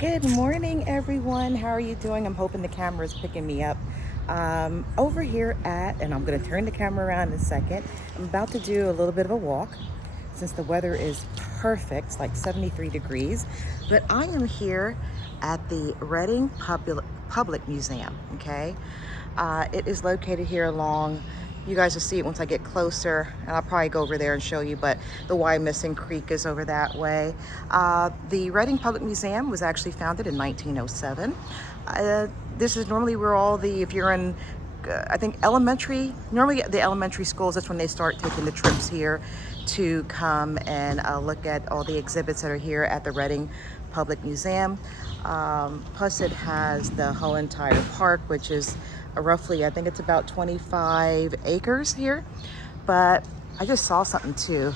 Good morning, everyone. How are you doing? I'm hoping the camera is picking me up. Over here and I'm going to turn the camera around in a second. I'm about to do a little bit of a walk since the weather is perfect. It's like 73 degrees. But I am here at the Reading Public Museum, okay? It is located here along, you guys will see it once I get closer, and I'll probably go over there and show you, but the Wyomissing Creek is over that way. The Reading Public Museum was actually founded in 1907. This is normally where if you're in, I think normally the elementary schools, that's when they start taking the trips here to come and look at all the exhibits that are here at the Reading Public Museum. Plus it has the whole entire park, which is roughly, I think it's about 25 acres here. But I just saw something too.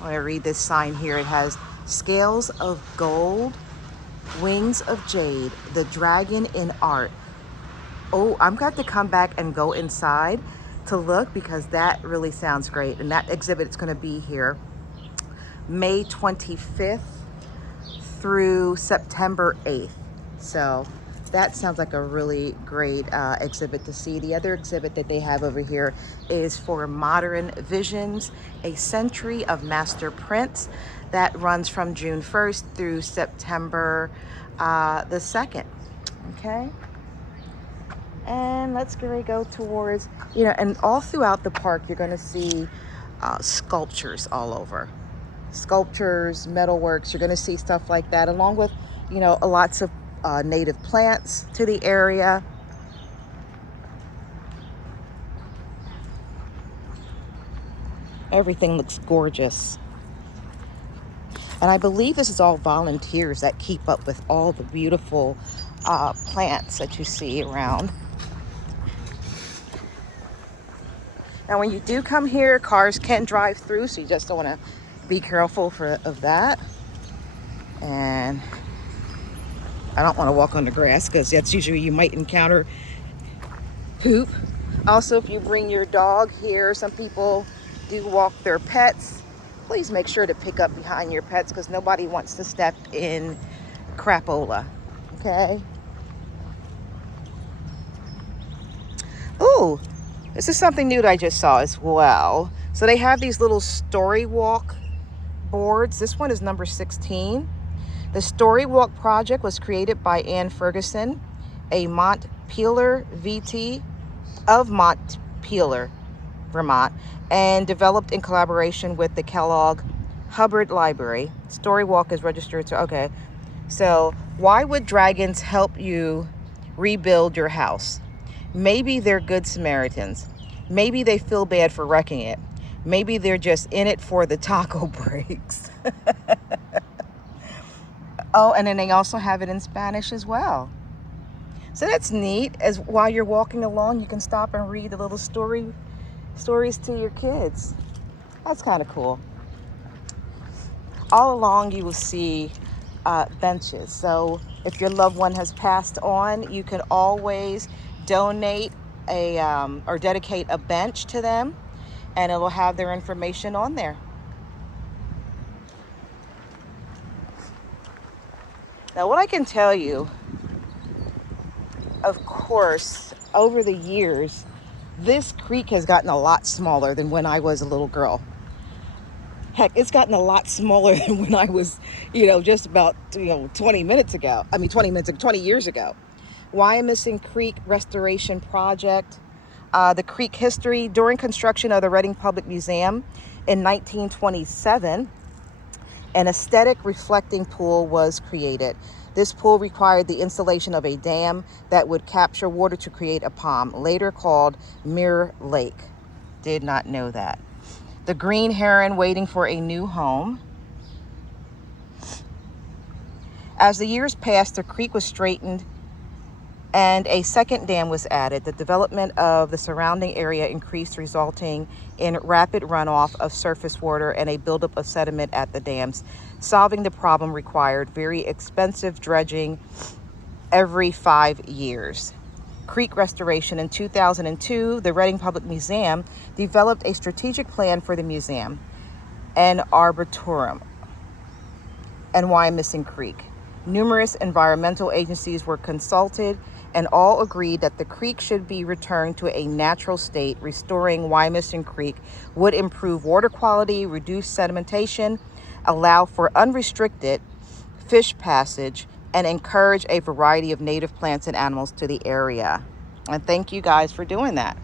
When I read this sign here, it has scales of gold, wings of jade, the dragon in art. Oh, I'm going to come back and go inside to look because that really sounds great. And that exhibit is going to be here May 25th through September 8th. So that sounds like a really great exhibit to see. The other exhibit that they have over here is for Modern Visions, a century of master prints, that runs from June 1st through September the 2nd. Okay. And let's go towards, and all throughout the park, you're going to see sculptures all over. Sculptures, metalworks, you're going to see stuff like that, along with, lots of native plants to the area. Everything looks gorgeous. And I believe this is all volunteers that keep up with all the beautiful plants that you see around. Now, when you do come here, cars can drive through, so you just don't want to be careful of that. And I don't want to walk on the grass because that's usually you might encounter poop. Also, if you bring your dog here, some people do walk their pets. Please make sure to pick up behind your pets because nobody wants to step in crapola. Okay? Ooh, this is something new that I just saw as well. So they have these little story walk boards. This one is number 16. The Story Walk project was created by Anne Ferguson, a Montpelier VT of Montpelier, Vermont, and developed in collaboration with the Kellogg Hubbard Library. Story Walk is registered to, okay. So why would dragons help you rebuild your house? Maybe they're good Samaritans. Maybe they feel bad for wrecking it. Maybe they're just in it for the taco breaks. Oh, and then they also have it in Spanish as well. So that's neat. As while you're walking along, you can stop and read the little stories to your kids. That's kind of cool. All along, you will see benches. So if your loved one has passed on, you can always donate or dedicate a bench to them, and it'll have their information on there. Now, what I can tell you, of course, over the years, this creek has gotten a lot smaller than when I was a little girl. Heck, it's gotten a lot smaller than when I was, just about, 20 years ago. Wyomissing Creek Restoration Project. The creek history. During construction of the Reading Public Museum in 1927, an aesthetic reflecting pool was created. This pool required the installation of a dam that would capture water to create a pond, later called Mirror Lake. Did not know that. The green heron waiting for a new home. As the years passed, the creek was straightened and a second dam was added. The development of the surrounding area increased, resulting in rapid runoff of surface water and a buildup of sediment at the dams. Solving the problem required very expensive dredging every 5 years. Creek restoration. In 2002, the Reading Public Museum developed a strategic plan for the museum and Arboretum and Wyomissing Creek. Numerous environmental agencies were consulted and all agreed that the creek should be returned to a natural state. Restoring Wyomissing Creek would improve water quality, reduce sedimentation, allow for unrestricted fish passage, and encourage a variety of native plants and animals to the area. And thank you guys for doing that.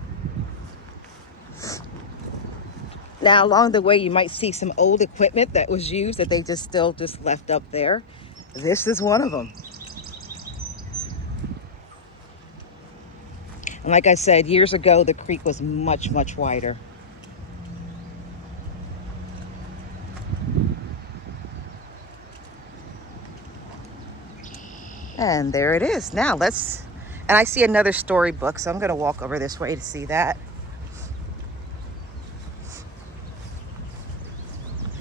Now, along the way, you might see some old equipment that was used that they just left up there. This is one of them. And like I said, years ago, the creek was much, much wider. And there it is. Now and I see another storybook, so I'm going to walk over this way to see that.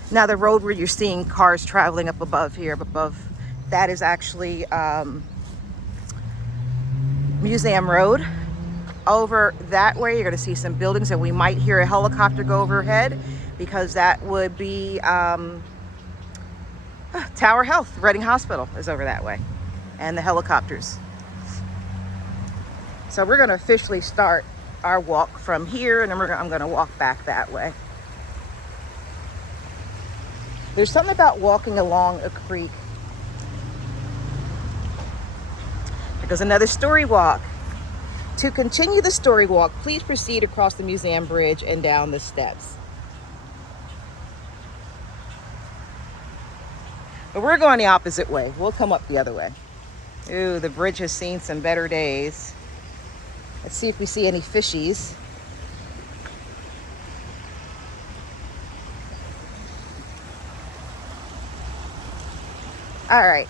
Now the road where you're seeing cars traveling up above here, that is actually Museum Road. Over that way, you're going to see some buildings, and we might hear a helicopter go overhead because that would be Tower Health, Reading Hospital is over that way, and the helicopters. So we're going to officially start our walk from here, and then I'm going to walk back that way. There's something about walking along a creek. There goes another story walk. To continue the story walk, please proceed across the museum bridge and down the steps. But we're going the opposite way. We'll come up the other way. Ooh, the bridge has seen some better days. Let's see if we see any fishies. All right.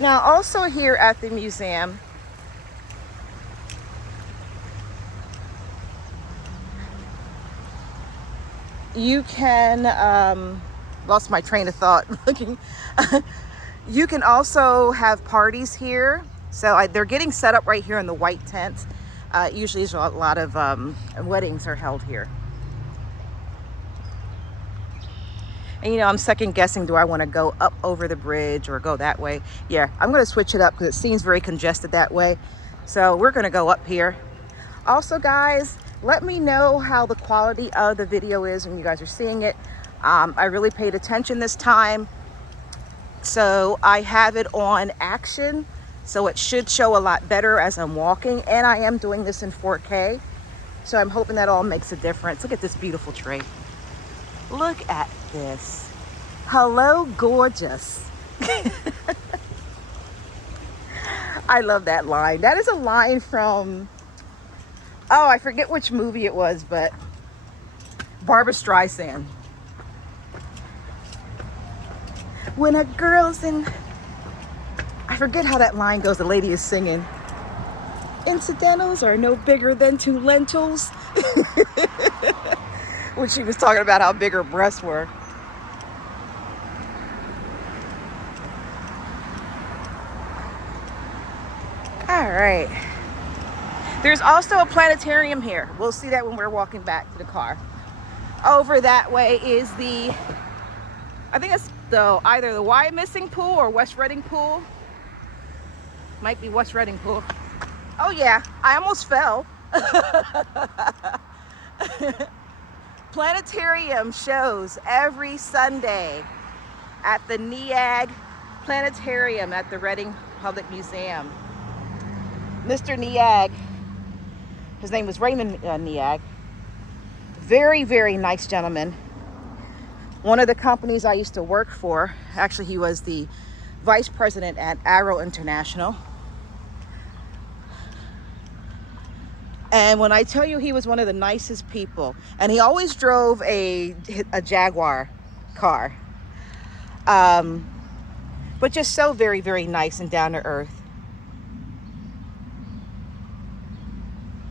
Now, also here at the museum, you can, lost my train of thought looking. You can also have parties here. So they're getting set up right here in the white tent. Usually there's a lot of weddings are held here. And you know, I'm second guessing, do I want to go up over the bridge or go that way? Yeah, I'm going to switch it up because it seems very congested that way. So we're going to go up here. Also, guys, let me know how the quality of the video is when you guys are seeing it. I really paid attention this time. So I have it on action. So it should show a lot better as I'm walking. And I am doing this in 4K. So I'm hoping that all makes a difference. Look at this beautiful tree. Look at this. Hello, gorgeous. I love that line. That is a line from, oh, I forget which movie it was, but Barbra Streisand. When a girl's in, I forget how that line goes. The lady is singing. Incidentals are no bigger than two lentils. When she was talking about how big her breasts were. All right. There's also a planetarium here. We'll see that when we're walking back to the car. Over that way is I think it's either the Wyomissing pool or West Reading pool. Might be West Reading pool. Oh yeah, I almost fell. Planetarium shows every Sunday at the NEAG Planetarium at the Reading Public Museum. Mr. NEAG, his name was Raymond NEAG, very, very nice gentleman. One of the companies I used to work for, actually he was the vice president at Arrow International. And when I tell you he was one of the nicest people, and he always drove a Jaguar car, but just so very, very nice and down to earth.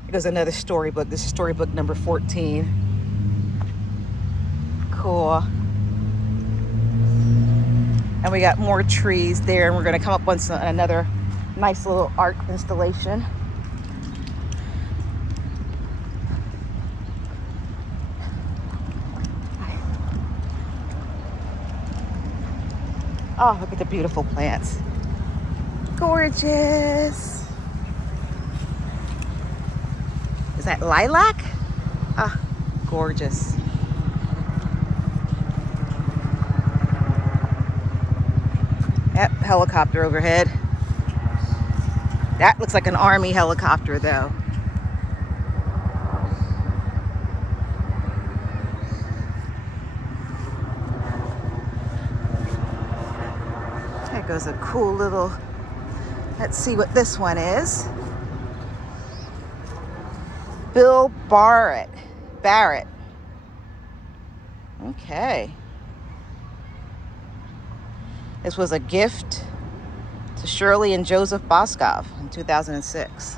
There's another storybook. This is storybook number 14. Cool. And we got more trees there, and we're going to come up on another nice little art installation. Oh, look at the beautiful plants. Gorgeous. Is that lilac? Ah, gorgeous. Yep, helicopter overhead. That looks like an army helicopter though. There goes a cool little, let's see what this one is. Bill Barrett. Okay. This was a gift to Shirley and Joseph Boskov in 2006.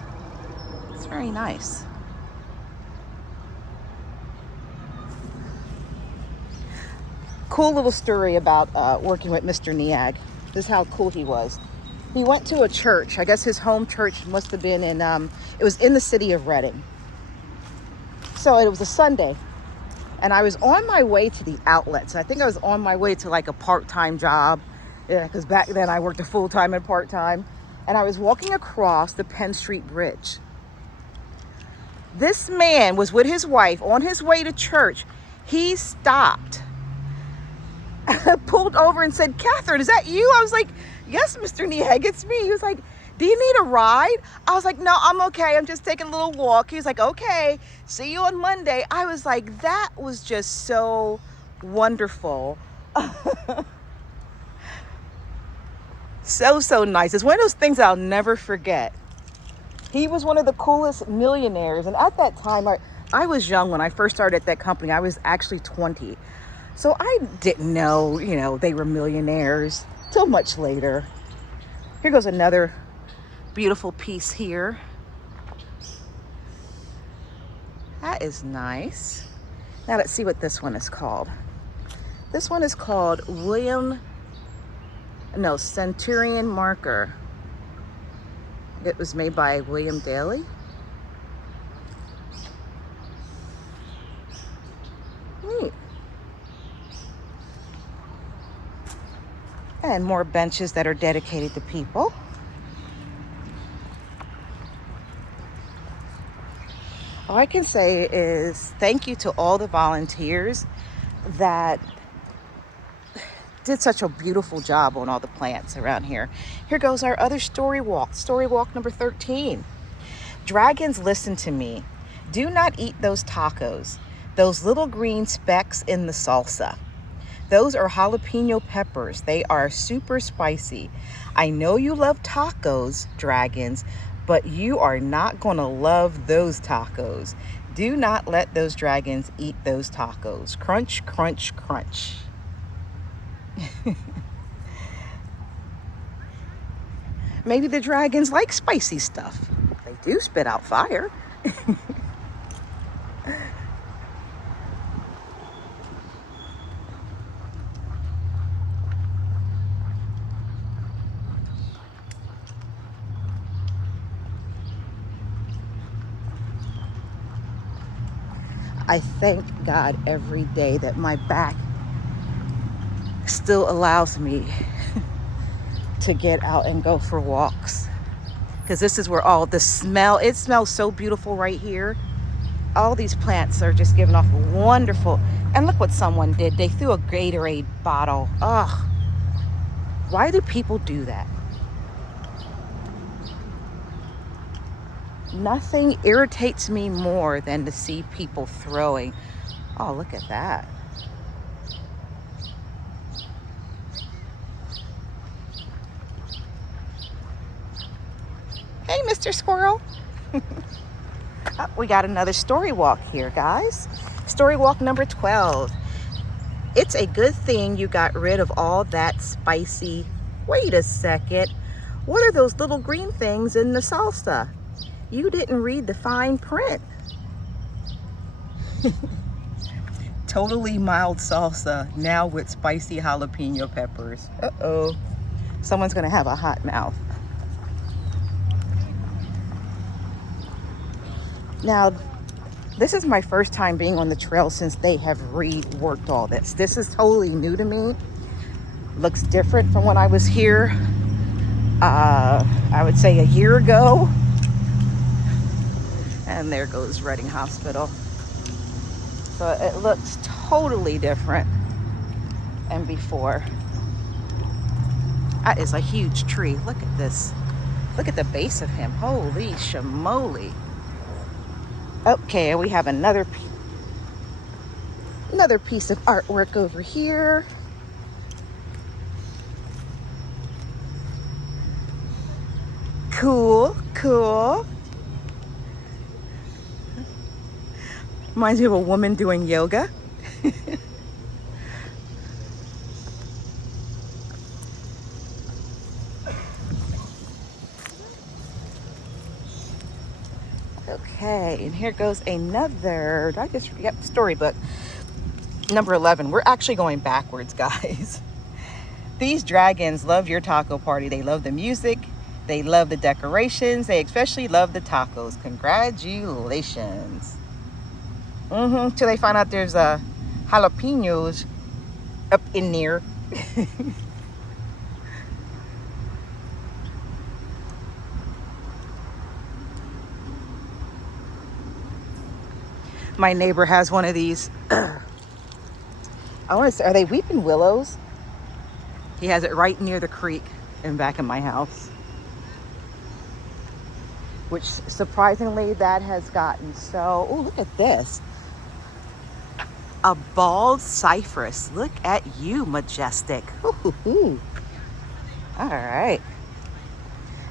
It's very nice. Cool little story about working with Mr. Niag. This is how cool he was. He went to a church. I guess his home church must have been in, it was in the city of Reading. So it was a Sunday. And I was on my way to the outlets. I think I was on my way to like a part-time job. Yeah, because back then I worked a full-time and part-time. And I was walking across the Penn Street Bridge. This man was with his wife on his way to church. He stopped, pulled over and said, "Catherine, is that you?" I was like, "Yes, Mr. Niag, it's me." He was like, "Do you need a ride?" I was like, "No, I'm okay. I'm just taking a little walk." He was like, "Okay, see you on Monday." I was like, that was just so wonderful. So nice. It's one of those things I'll never forget. He was one of the coolest millionaires. And at that time, I was young when I first started at that company. I was actually 20. So I didn't know, they were millionaires till much later. Here goes another beautiful piece here. That is nice. Now let's see what this one is called. This one is called Centurion Marker. It was made by William Daly. Neat. And more benches that are dedicated to people. All I can say is thank you to all the volunteers that did such a beautiful job on all the plants around here. Here goes our other story walk number 13. Dragons, listen to me. Do not eat those tacos, those little green specks in the salsa. Those are jalapeno peppers. They are super spicy. I know you love tacos, dragons, but you are not gonna love those tacos. Do not let those dragons eat those tacos. Crunch, crunch, crunch. Maybe the dragons like spicy stuff. They do spit out fire. I thank God every day that my back still allows me to get out and go for walks, because this is where all the smell, it smells so beautiful right here. All these plants are just giving off wonderful, and look what someone did. They threw a Gatorade bottle. Ugh, why do people do that? Nothing irritates me more than to see people throwing. Oh, look at that. Hey, Mr. Squirrel. Oh, we got another story walk here, guys. Story walk number 12. It's a good thing you got rid of all that spicy. Wait a second. What are those little green things in the salsa? You didn't read the fine print. Totally mild salsa, now with spicy jalapeno peppers. Uh-oh. Someone's gonna have a hot mouth. Now, this is my first time being on the trail since they have reworked all this. This is totally new to me. Looks different from when I was here, I would say a year ago. And there goes Reading Hospital. So it looks totally different than before. That is a huge tree. Look at this. Look at the base of him. Holy shamoly. Okay, we have another piece of artwork over here. Cool, cool. Reminds me of a woman doing yoga. Okay, and here goes another, storybook. Number 11. We're actually going backwards, guys. These dragons love your taco party. They love the music. They love the decorations. They especially love the tacos. Congratulations. Till they find out there's jalapenos up in there. My neighbor has one of these. I want to say, are they weeping willows? He has it right near the creek in back of my house. Which surprisingly, that has gotten so, oh, look at this. A bald cypress. Look at you, majestic. Ooh. All right.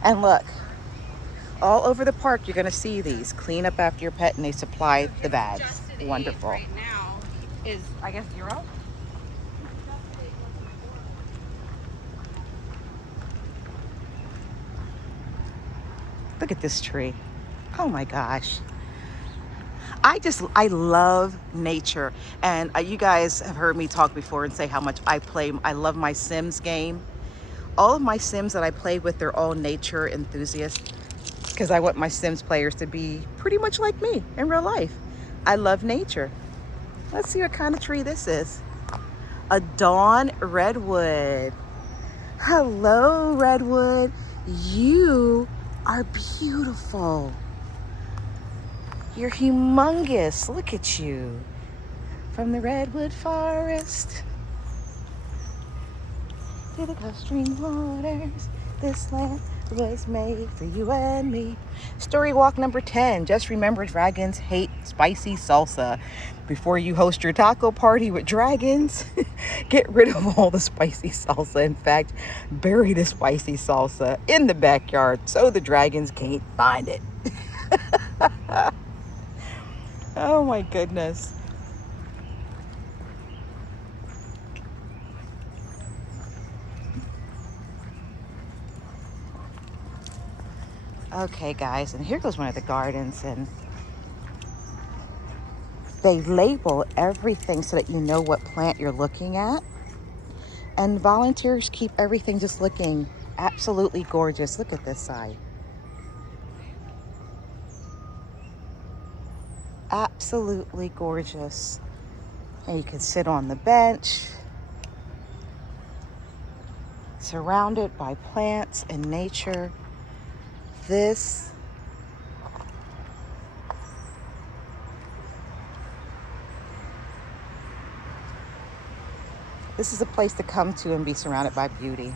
And look, all over the park, you're going to see these. Clean up after your pet, and they supply the bags. Wonderful. Right now is, I guess, 0. Look at this tree. Oh my gosh. I love nature. And you guys have heard me talk before and say how much I love my Sims game. All of my Sims that I play with, they're all nature enthusiasts because I want my Sims players to be pretty much like me in real life. I love nature. Let's see what kind of tree this is. A dawn redwood. Hello, redwood. You are beautiful. You're humongous. Look at you. From the redwood forest to the Gulf Stream waters, this land was made for you and me. Story walk number 10. Just remember, dragons hate spicy salsa. Before you host your taco party with dragons, get rid of all the spicy salsa. In fact, bury the spicy salsa in the backyard so the dragons can't find it. Oh my goodness. Okay, guys, and here goes one of the gardens, and they label everything so that you know what plant you're looking at. And volunteers keep everything just looking absolutely gorgeous. Look at this side. Absolutely gorgeous. And you can sit on the bench, surrounded by plants and nature. This is a place to come to and be surrounded by beauty.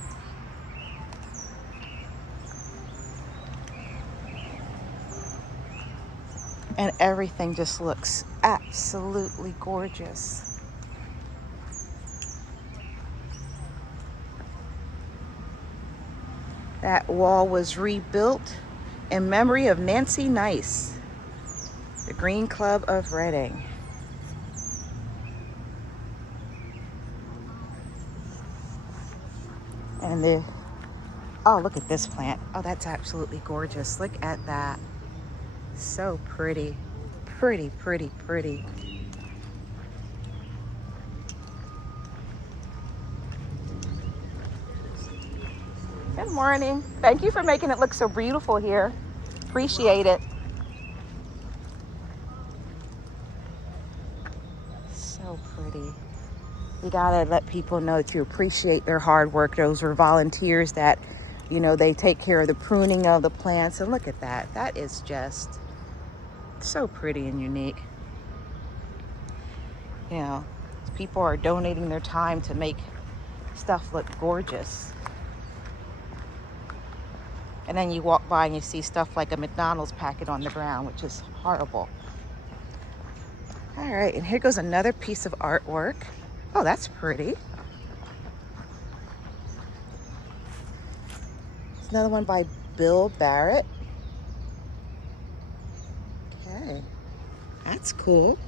And everything just looks absolutely gorgeous. That wall was rebuilt in memory of Nancy Nice, the Green Club of Reading. And oh, look at this plant. Oh, that's absolutely gorgeous. Look at that. So pretty. Pretty, pretty, pretty. Good morning. Thank you for making it look so beautiful here. Appreciate it. So pretty. You gotta let people know that you appreciate their hard work. Those are volunteers that, you know, they take care of the pruning of the plants. And look at that. That is just so pretty and unique. You know, people are donating their time to make stuff look gorgeous. And then you walk by and you see stuff like a McDonald's packet on the ground, which is horrible. All right, and here goes another piece of artwork. Oh, that's pretty. It's another one by Bill Barrett. Okay, that's cool.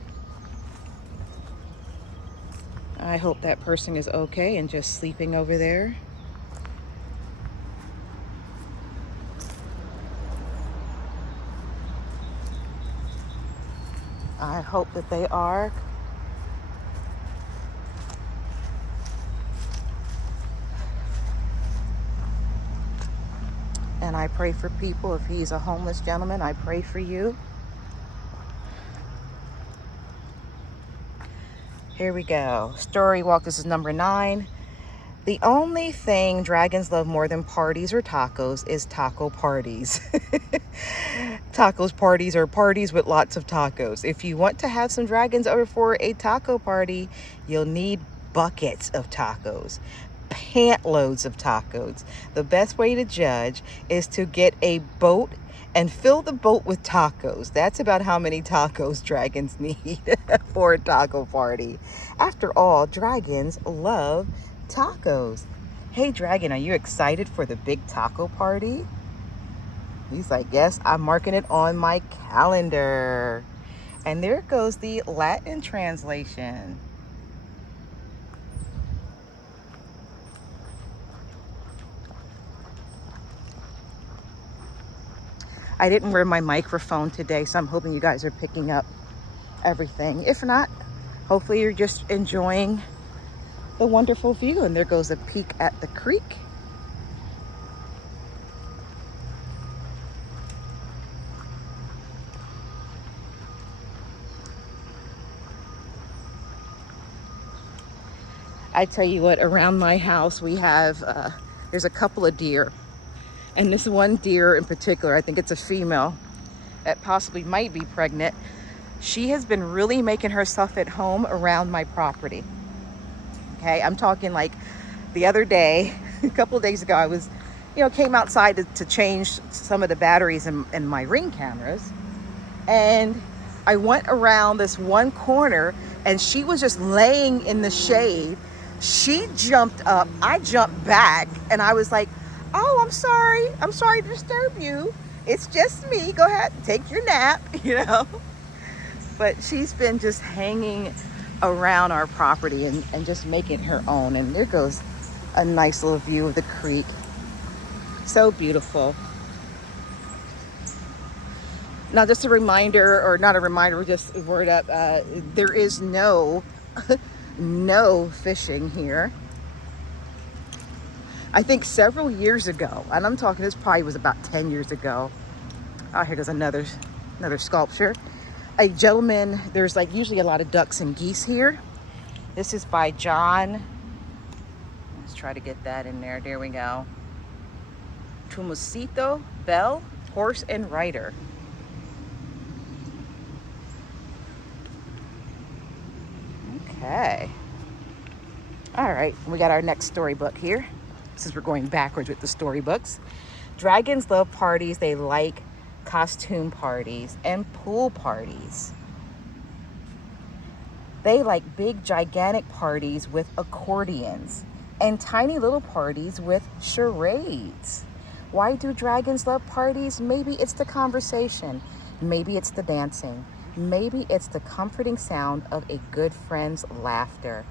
I hope that person is okay and just sleeping over there. I hope that they are. And I pray for people. If he's a homeless gentleman, I pray for you. Here we go. Story walk. This is number 9. The only thing dragons love more than parties or tacos is taco parties. Tacos parties are parties with lots of tacos. If you want to have some dragons over for a taco party, you'll need buckets of tacos, pant loads of tacos. The best way to judge is to get a boat and fill the boat with tacos. That's about how many tacos dragons need for a taco party. After all, dragons love tacos. Hey dragon, are you excited for the big taco party? He's like, yes, I'm marking it on my calendar. And there goes the Latin translation. I didn't wear my microphone today, so I'm hoping you guys are picking up everything. If not, hopefully you're just enjoying the wonderful view. And there goes a peek at the creek. I tell you what, around my house we have, there's a couple of deer. And this one deer in particular, I think it's a female that possibly might be pregnant. She has been really making herself at home around my property. Okay, I'm talking like the other day, a couple of days ago, I was, came outside to change some of the batteries in my Ring cameras. And I went around this one corner and she was just laying in the shade. She jumped up, I jumped back, and I was like, oh, I'm sorry to disturb you. It's just me, go ahead, take your nap, But she's been just hanging around our property and just making her own. And there goes a nice little view of the creek. So beautiful. Now, just a reminder, or not a reminder, just a word up, there is no fishing here. I think several years ago, and I'm talking, this probably was about 10 years ago. Oh, here goes another sculpture. A gentleman, there's like usually a lot of ducks and geese here. This is by John. Let's try to get that in there. There we go. Tumusito Bell, Horse and Rider. Okay. All right, we got our next storybook here. Since we're going backwards with the storybooks. Dragons love parties. They like costume parties and pool parties. They like big, gigantic parties with accordions and tiny little parties with charades. Why do dragons love parties? Maybe it's the conversation. Maybe it's the dancing. Maybe it's the comforting sound of a good friend's laughter.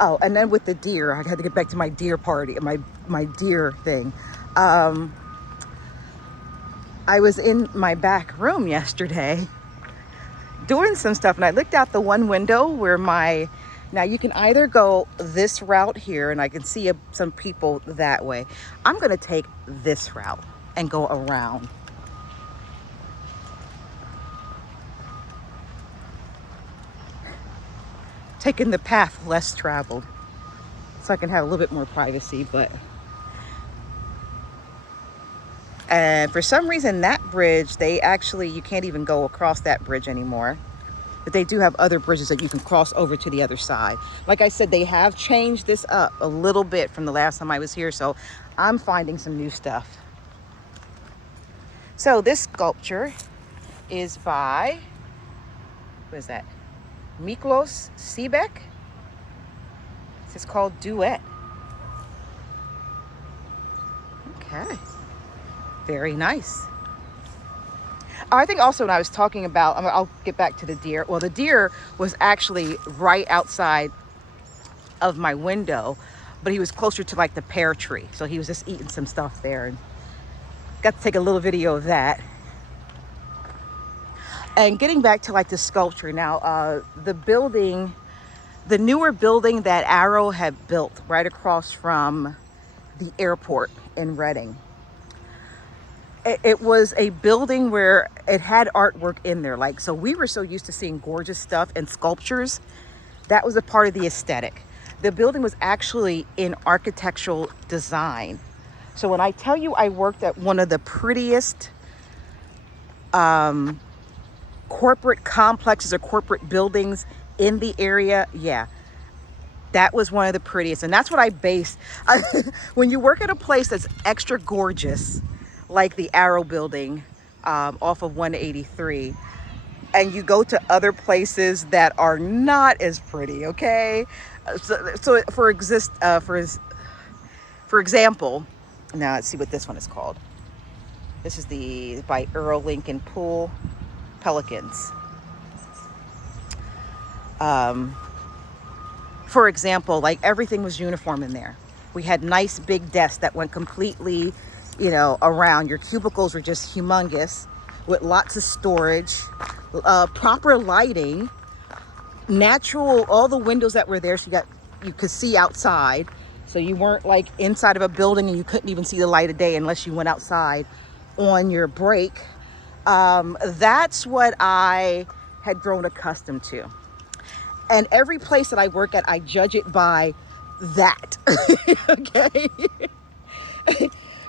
Oh, and then with the deer, I had to get back to my deer party, my deer thing. I was in my back room yesterday doing some stuff, and I looked out the one window where my Now you can either go this route here, and I can see some people that way. I'm gonna take this route and go around. Taking the path less traveled, so I can have a little bit more privacy. But and for some reason that bridge, you can't even go across that bridge anymore. But they do have other bridges that you can cross over to the other side. Like I said, they have changed this up a little bit from the last time I was here, so I'm finding some new stuff. So this sculpture is by, what is that? Miklos Seebeck. It's called Duet. Okay, very nice. I think also when I was talking about, I'll get back to the deer. Well, the deer was actually right outside of my window, but he was closer to like the pear tree. So he was just eating some stuff there, and got to take a little video of that. And getting back to like the sculpture now, the newer building that Arrow had built right across from the airport in Reading. It was a building where it had artwork in there. Like, so we were so used to seeing gorgeous stuff and sculptures. That was a part of the aesthetic. The building was actually in architectural design. So when I tell you I worked at one of the prettiest corporate complexes or corporate buildings in the area, yeah, that was one of the prettiest. And that's what I based. When you work at a place that's extra gorgeous, like the Arrow building off of 183, and you go to other places that are not as pretty, okay? So for example, now let's see what this one is called. This is by Earl Lincoln Pool Pelicans. For example, like everything was uniform in there. We had nice big desks that went completely, around. Your cubicles were just humongous with lots of storage, proper lighting, natural, all the windows that were there, so you could see outside. So you weren't like inside of a building and you couldn't even see the light of day unless you went outside on your break. That's what I had grown accustomed to. And every place that I work at, I judge it by that. Okay?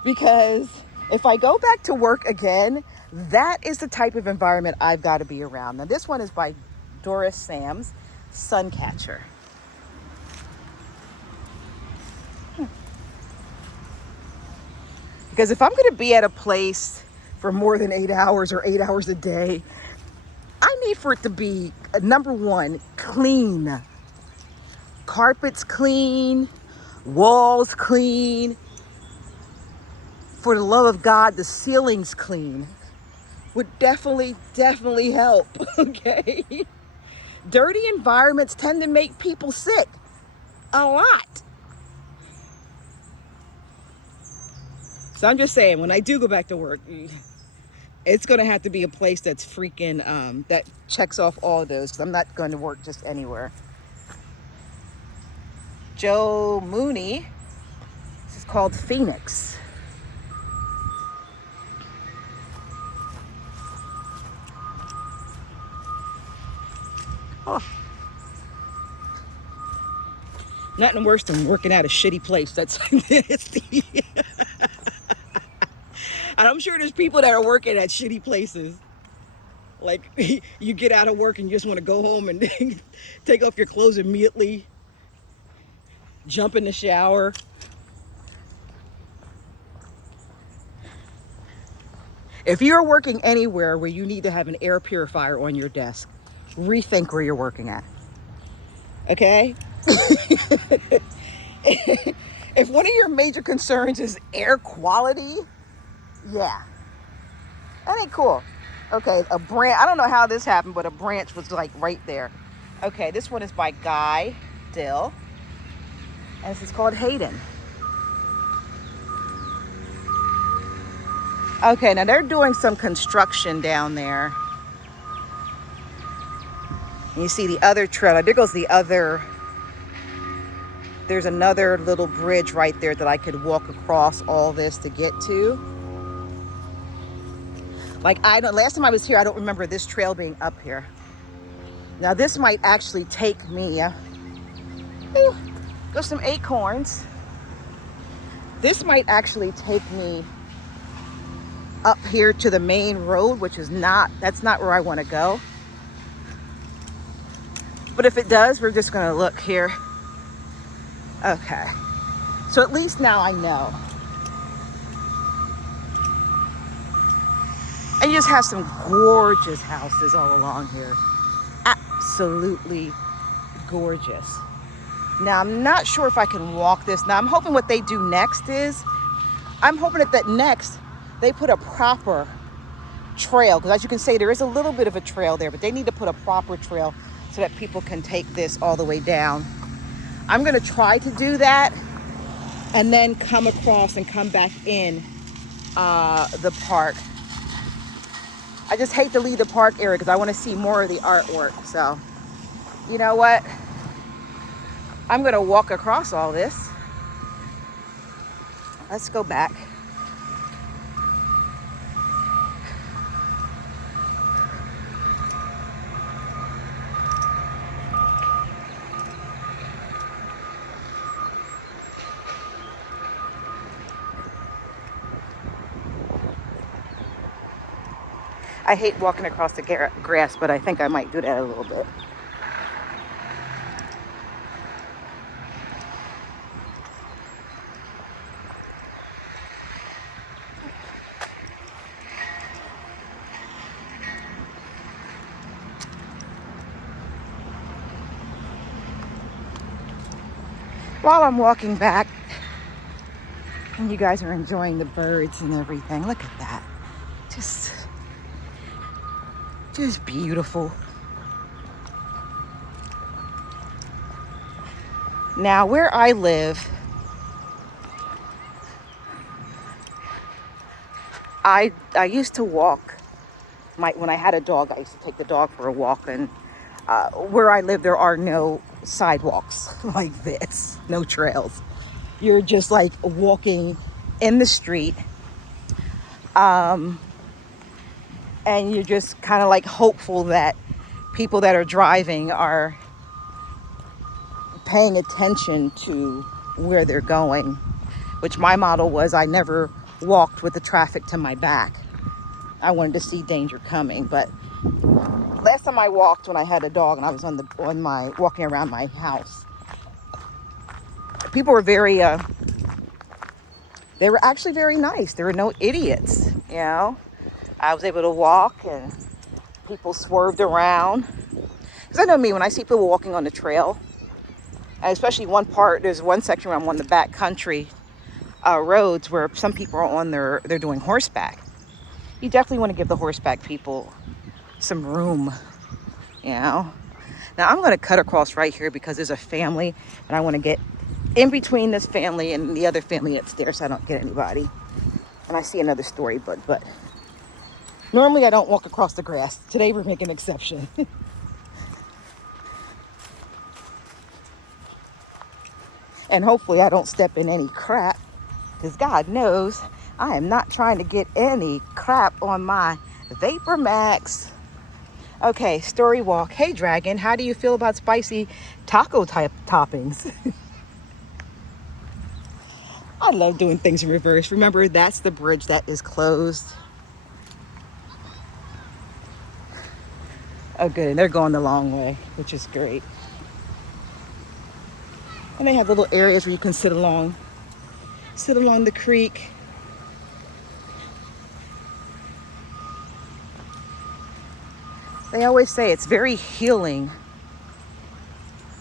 Because if I go back to work again, that is the type of environment I've got to be around. Now, this one is by Doris Sams, Suncatcher. Because if I'm going to be at a place for more than 8 hours or 8 hours a day, I need for it to be, number one, clean. Carpets clean, walls clean. For the love of God, the ceilings clean. Would definitely help, okay? Dirty environments tend to make people sick. A lot. So I'm just saying, when I do go back to work, it's going to have to be a place that's freaking, that checks off all of those, because I'm not going to work just anywhere. Joe Mooney. This is called Phoenix. Oh. Nothing worse than working at a shitty place. That's and I'm sure there's people that are working at shitty places. Like, you get out of work and you just want to go home and take off your clothes immediately, jump in the shower. If you're working anywhere where you need to have an air purifier on your desk, rethink where you're working at. Okay? If one of your major concerns is air quality, yeah, that ain't cool. Okay, a branch, I don't know how this happened, but a branch was like right there. Okay, this one is by Guy Dill, and this is called Hayden. Okay, now they're doing some construction down there. And you see the other trailer. There goes the other there's another little bridge right there that I could walk across all this to get to. Like, last time I was here, I don't remember this trail being up here. Now this might actually take me, there's some acorns. This might actually take me up here to the main road, which is that's not where I want to go. But if it does, we're just gonna look here. Okay, so at least now I know. And you just have some gorgeous houses all along here. Absolutely gorgeous. Now, I'm not sure if I can walk this. Now, I'm hoping what they do next is, I'm hoping that next they put a proper trail. Because as you can see, there is a little bit of a trail there, but they need to put a proper trail so that people can take this all the way down. I'm gonna try to do that and then come across and come back in the park. I just hate to leave the park area because I want to see more of the artwork. So, you know what? I'm gonna walk across all this. Let's go back. I hate walking across the grass, but I think I might do that a little bit. While I'm walking back, and you guys are enjoying the birds and everything, look at that. Just beautiful. Now, where I live, I used to walk. When I had a dog, I used to take the dog for a walk, and where I live, there are no sidewalks like this, no trails. You're just like walking in the street. And you're just kind of like hopeful that people that are driving are paying attention to where they're going, which my model was I never walked with the traffic to my back. I wanted to see danger coming. But last time I walked when I had a dog and I was walking around my house, people were they were actually very nice. There were no idiots, you know. I was able to walk and people swerved around. Because I know me, when I see people walking on the trail, and especially there's one section where I'm on the back country roads where some people are they're doing horseback. You definitely want to give the horseback people some room, you know. Now I'm going to cut across right here because there's a family and I want to get in between this family and the other family that's there so I don't get anybody. And I see another story, but normally I don't walk across the grass. Today we're making an exception. And hopefully I don't step in any crap, because God knows I am not trying to get any crap on my Vapor Max. Okay, story walk. Hey Dragon, how do you feel about spicy taco type toppings? I love doing things in reverse. Remember, that's the bridge that is closed. Oh good, and they're going the long way, which is great. And they have little areas where you can sit along the creek. They always say it's very healing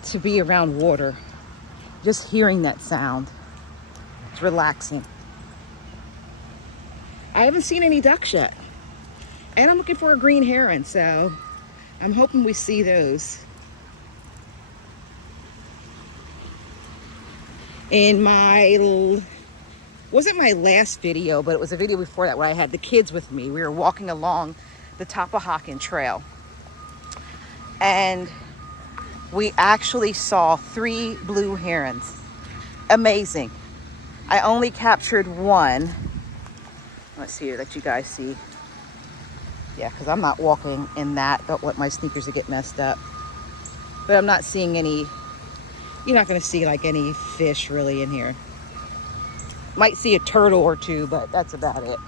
to be around water. Just hearing that sound, it's relaxing. I haven't seen any ducks yet. And I'm looking for a green heron, so I'm hoping we see those. In wasn't my last video, but it was a video before that where I had the kids with me. We were walking along the Tappahaken Trail. And we actually saw 3 blue herons. amazing. I only captured one. Let's see, let you guys see. Yeah, because I'm not walking in that. Don't want my sneakers to get messed up. But I'm not seeing any, you're not going to see like any fish really in here. Might see a turtle or two, but that's about it.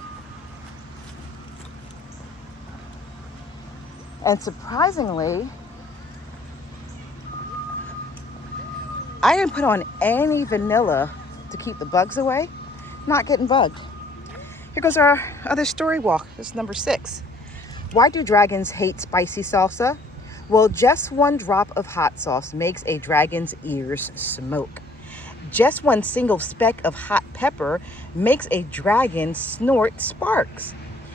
And surprisingly, I didn't put on any vanilla to keep the bugs away. Not getting bugged. Here goes our other story walk. This is number 6. Why do dragons hate spicy salsa? Well, just one drop of hot sauce makes a dragon's ears smoke. Just one single speck of hot pepper makes a dragon snort sparks.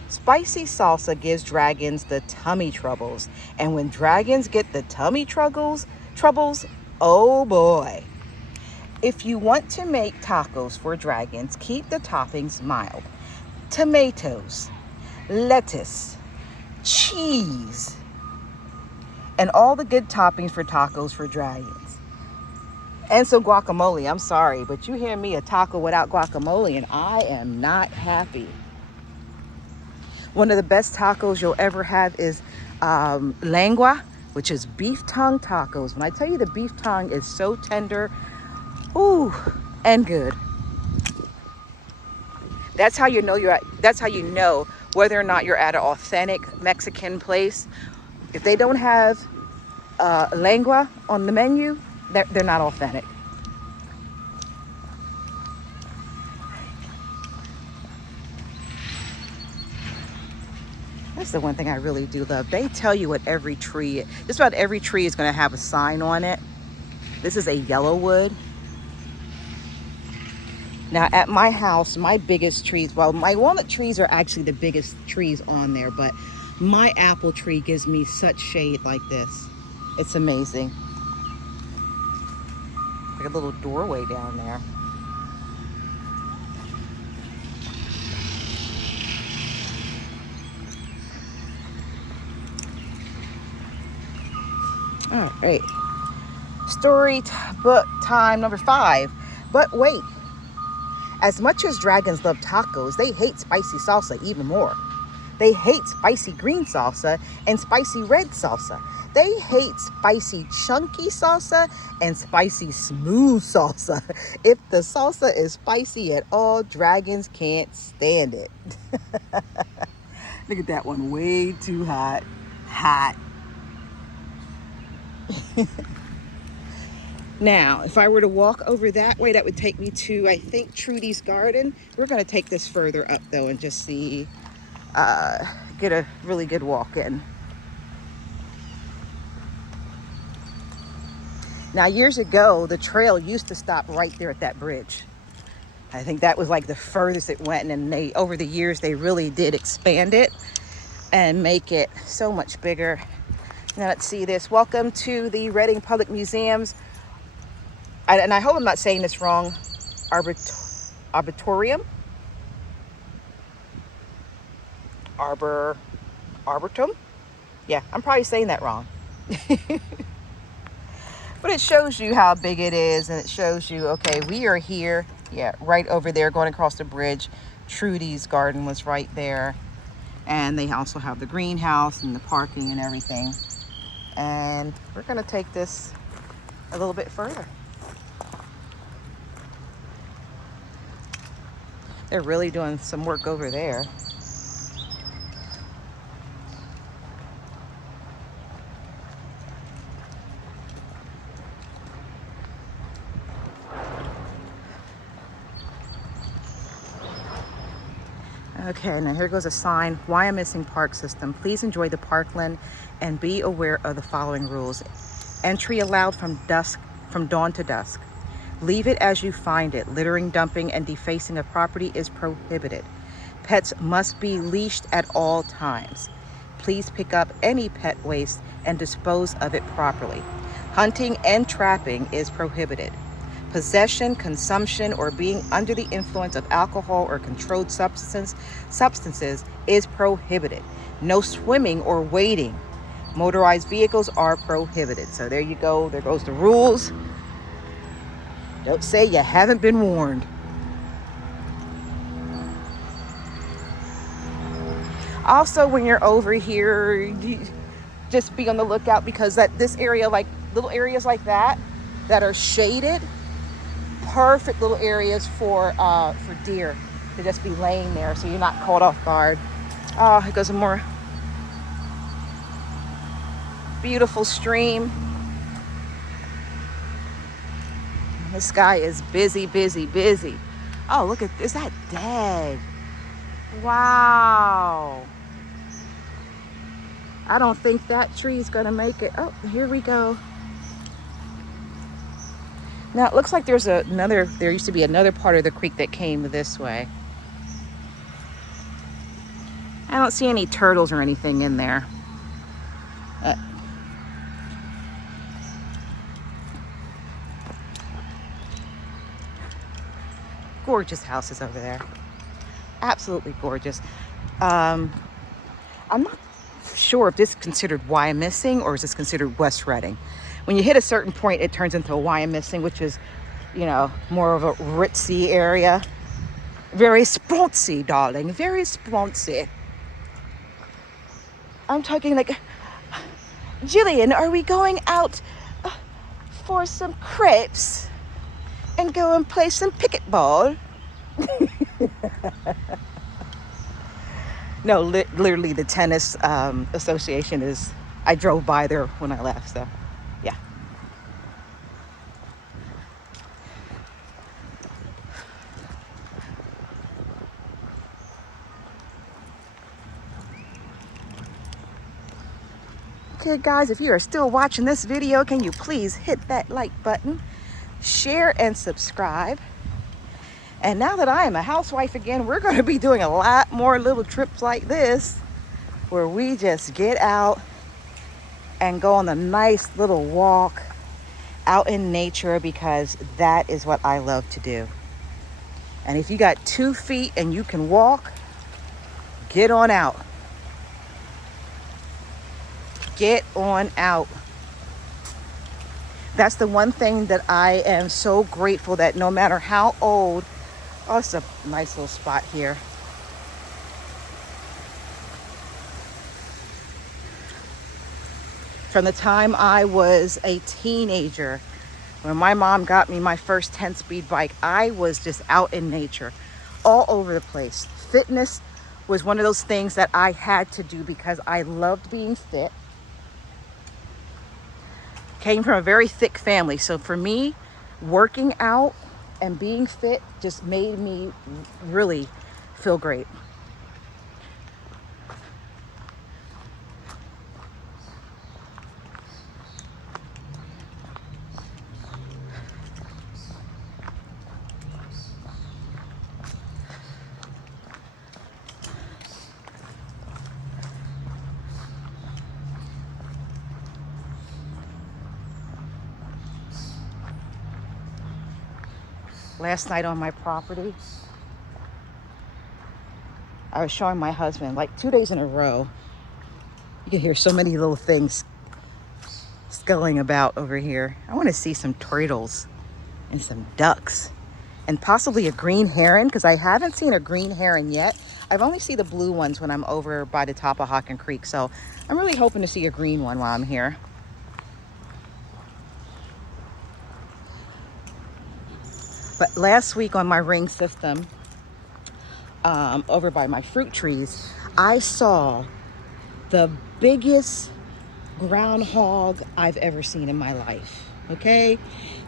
Spicy salsa gives dragons the tummy troubles. And when dragons get the tummy troubles, oh boy. If you want to make tacos for dragons, keep the toppings mild. Tomatoes, lettuce, cheese, and all the good toppings for tacos for dragons. And some guacamole. I'm sorry, but you hear me a taco without guacamole and I am not happy. One of the best tacos you'll ever have is lengua, which is beef tongue tacos. When I tell you the beef tongue is so tender, ooh, and good. That's how you know that's how you know whether or not you're at an authentic Mexican place. If they don't have lengua on the menu, they're not authentic. That's the one thing I really do love. They tell you what every tree, just about every tree is going to have a sign on it. This is a yellowwood. Now at my house, my biggest trees, well, my walnut trees are actually the biggest trees on there, but my apple tree gives me such shade like this. It's amazing. Like a little doorway down there. All right. Book time number 5. But wait. As much as dragons love tacos, they hate spicy salsa even more. They hate spicy green salsa and spicy red salsa. They hate spicy chunky salsa and spicy smooth salsa. If the salsa is spicy at all, dragons can't stand it. Look at that one, way too hot. Hot. Now, if I were to walk over that way, that would take me to, I think, Trudy's garden. We're going to take this further up, though, and just see, get a really good walk in. Now, years ago, the trail used to stop right there at that bridge. I think that was like the furthest it went, and they, over the years, they really did expand it and make it so much bigger. Now, let's see this. Welcome to the Reading Public Museum's, and I hope I'm not saying this wrong, Arboretum? Arboretum? Yeah, I'm probably saying that wrong. But it shows you how big it is, and it shows you, okay, we are here. Yeah, right over there, going across the bridge. Trudy's garden was right there. And they also have the greenhouse and the parking and everything. And we're going to take this a little bit further. They're really doing some work over there. Okay, now here goes a sign. Wyomissing Park System. Please enjoy the parkland and be aware of the following rules. Entry allowed from dawn to dusk. Leave it as you find it. Littering, dumping, and defacing of property is prohibited. Pets must be leashed at all times. Please pick up any pet waste and dispose of it properly. Hunting and trapping is prohibited. Possession, consumption, or being under the influence of alcohol or controlled substances is prohibited. No swimming or wading. Motorized vehicles are prohibited. So there you go. There goes the rules. Don't say you haven't been warned. Also, when you're over here, just be on the lookout, because this area, like little areas like that are shaded, perfect little areas for deer to just be laying there, so you're not caught off guard. Oh, here goes a more beautiful stream. This guy is busy, busy, busy. Oh, look at, is that dead? Wow. I don't think that tree is gonna make it. Oh, here we go. Now it looks like there used to be another part of the creek that came this way. I don't see any turtles or anything in there. Gorgeous houses over there. Absolutely gorgeous. I'm not sure if this is considered Wyomissing or is this considered West Reading. When you hit a certain point, it turns into a Wyomissing, which is, more of a ritzy area. Very sponsy, darling. Very sponsy. I'm talking like, Jillian, are we going out for some crepes and go and play some pickleball? No, literally the tennis association is, I drove by there when I left, so yeah. Okay guys, if you are still watching this video, can you please hit that like button, share and subscribe. And now that I am a housewife again, we're going to be doing a lot more little trips like this, where we just get out and go on a nice little walk out in nature, because that is what I love to do. And if you got 2 feet and you can walk, get on out. Get on out. That's the one thing that I am so grateful, that no matter how old. Oh, it's a nice little spot here. From the time I was a teenager, when my mom got me my first 10-speed bike, I was just out in nature, all over the place. Fitness was one of those things that I had to do because I loved being fit. Came from a very thick family, so for me, working out and being fit just made me really feel great. Last night on my property, I was showing my husband, like 2 days in a row, you can hear so many little things sculling about over here. I want to see some turtles and some ducks and possibly a green heron, because I haven't seen a green heron yet. I've only seen the blue ones when I'm over by the top of Hockin Creek, so I'm really hoping to see a green one while I'm here. But last week on my ring system, over by my fruit trees, I saw the biggest groundhog I've ever seen in my life, okay?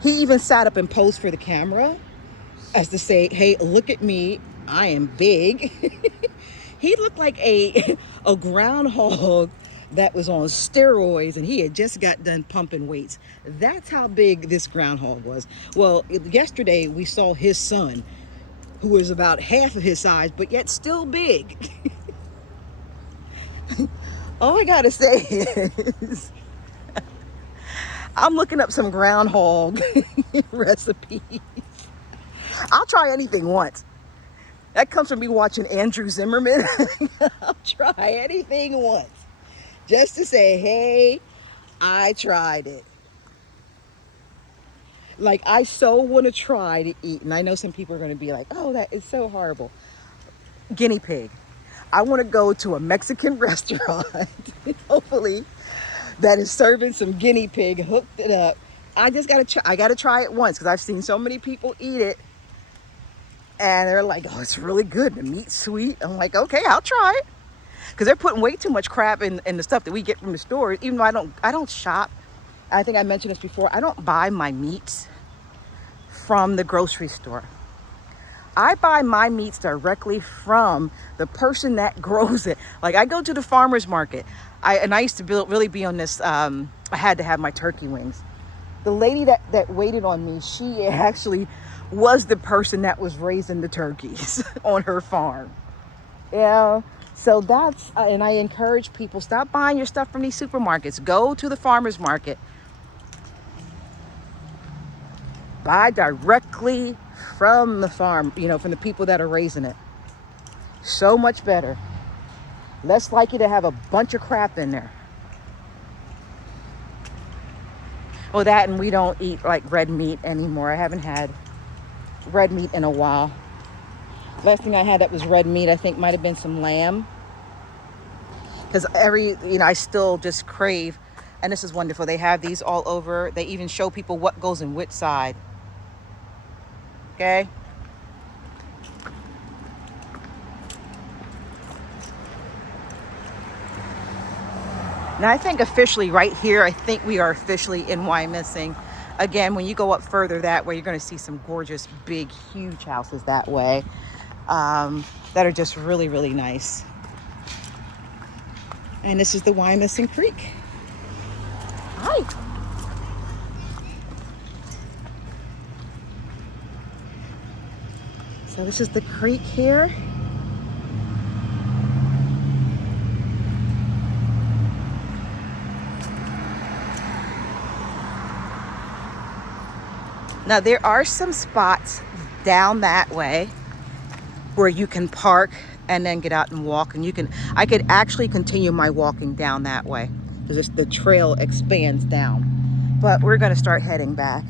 He even sat up and posed for the camera as to say, hey, look at me, I am big. He looked like a groundhog that was on steroids, and he had just got done pumping weights. That's how big this groundhog was. Well, yesterday we saw his son, who was about half of his size, but yet still big. All I gotta say is, I'm looking up some groundhog recipes. I'll try anything once. That comes from me watching Andrew Zimmerman. I'll try anything once, just to say, hey, I tried it. Like, I so want to try to eat, and I know some people are going to be like, oh, that is so horrible. Guinea pig. I want to go to a Mexican restaurant, hopefully, that is serving some guinea pig, hooked it up. I just got to try. I got to try it once because I've seen so many people eat it, and they're like, oh, it's really good. The meat's sweet. I'm like, okay, I'll try it. Because they're putting way too much crap in the stuff that we get from the stores. Even though I don't shop. I think I mentioned this before. I don't buy my meats from the grocery store. I buy my meats directly from the person that grows it. Like, I go to the farmer's market. I used to really be on this. I had to have my turkey wings. The lady that waited on me, she actually was the person that was raising the turkeys on her farm. Yeah. So that's, and I encourage people, stop buying your stuff from these supermarkets. Go to the farmer's market. Buy directly from the farm, from the people that are raising it. So much better. Less likely to have a bunch of crap in there. Oh, that, and we don't eat like red meat anymore. I haven't had red meat in a while. Last thing I had that was red meat, I think, might have been some lamb. Because I still just crave, and this is wonderful. They have these all over. They even show people what goes in which side. Okay? Now, I think officially right here, I think we are officially in Wyomissing. Again, when you go up further that way, you're going to see some gorgeous, big, huge houses that way that are just really, really nice. And this is the Wyomissing Creek. Hi. So this is the creek here. Now, there are some spots down that way where you can park and then get out and walk, and I could actually continue my walking down that way because the trail expands down. But we're going to start heading back.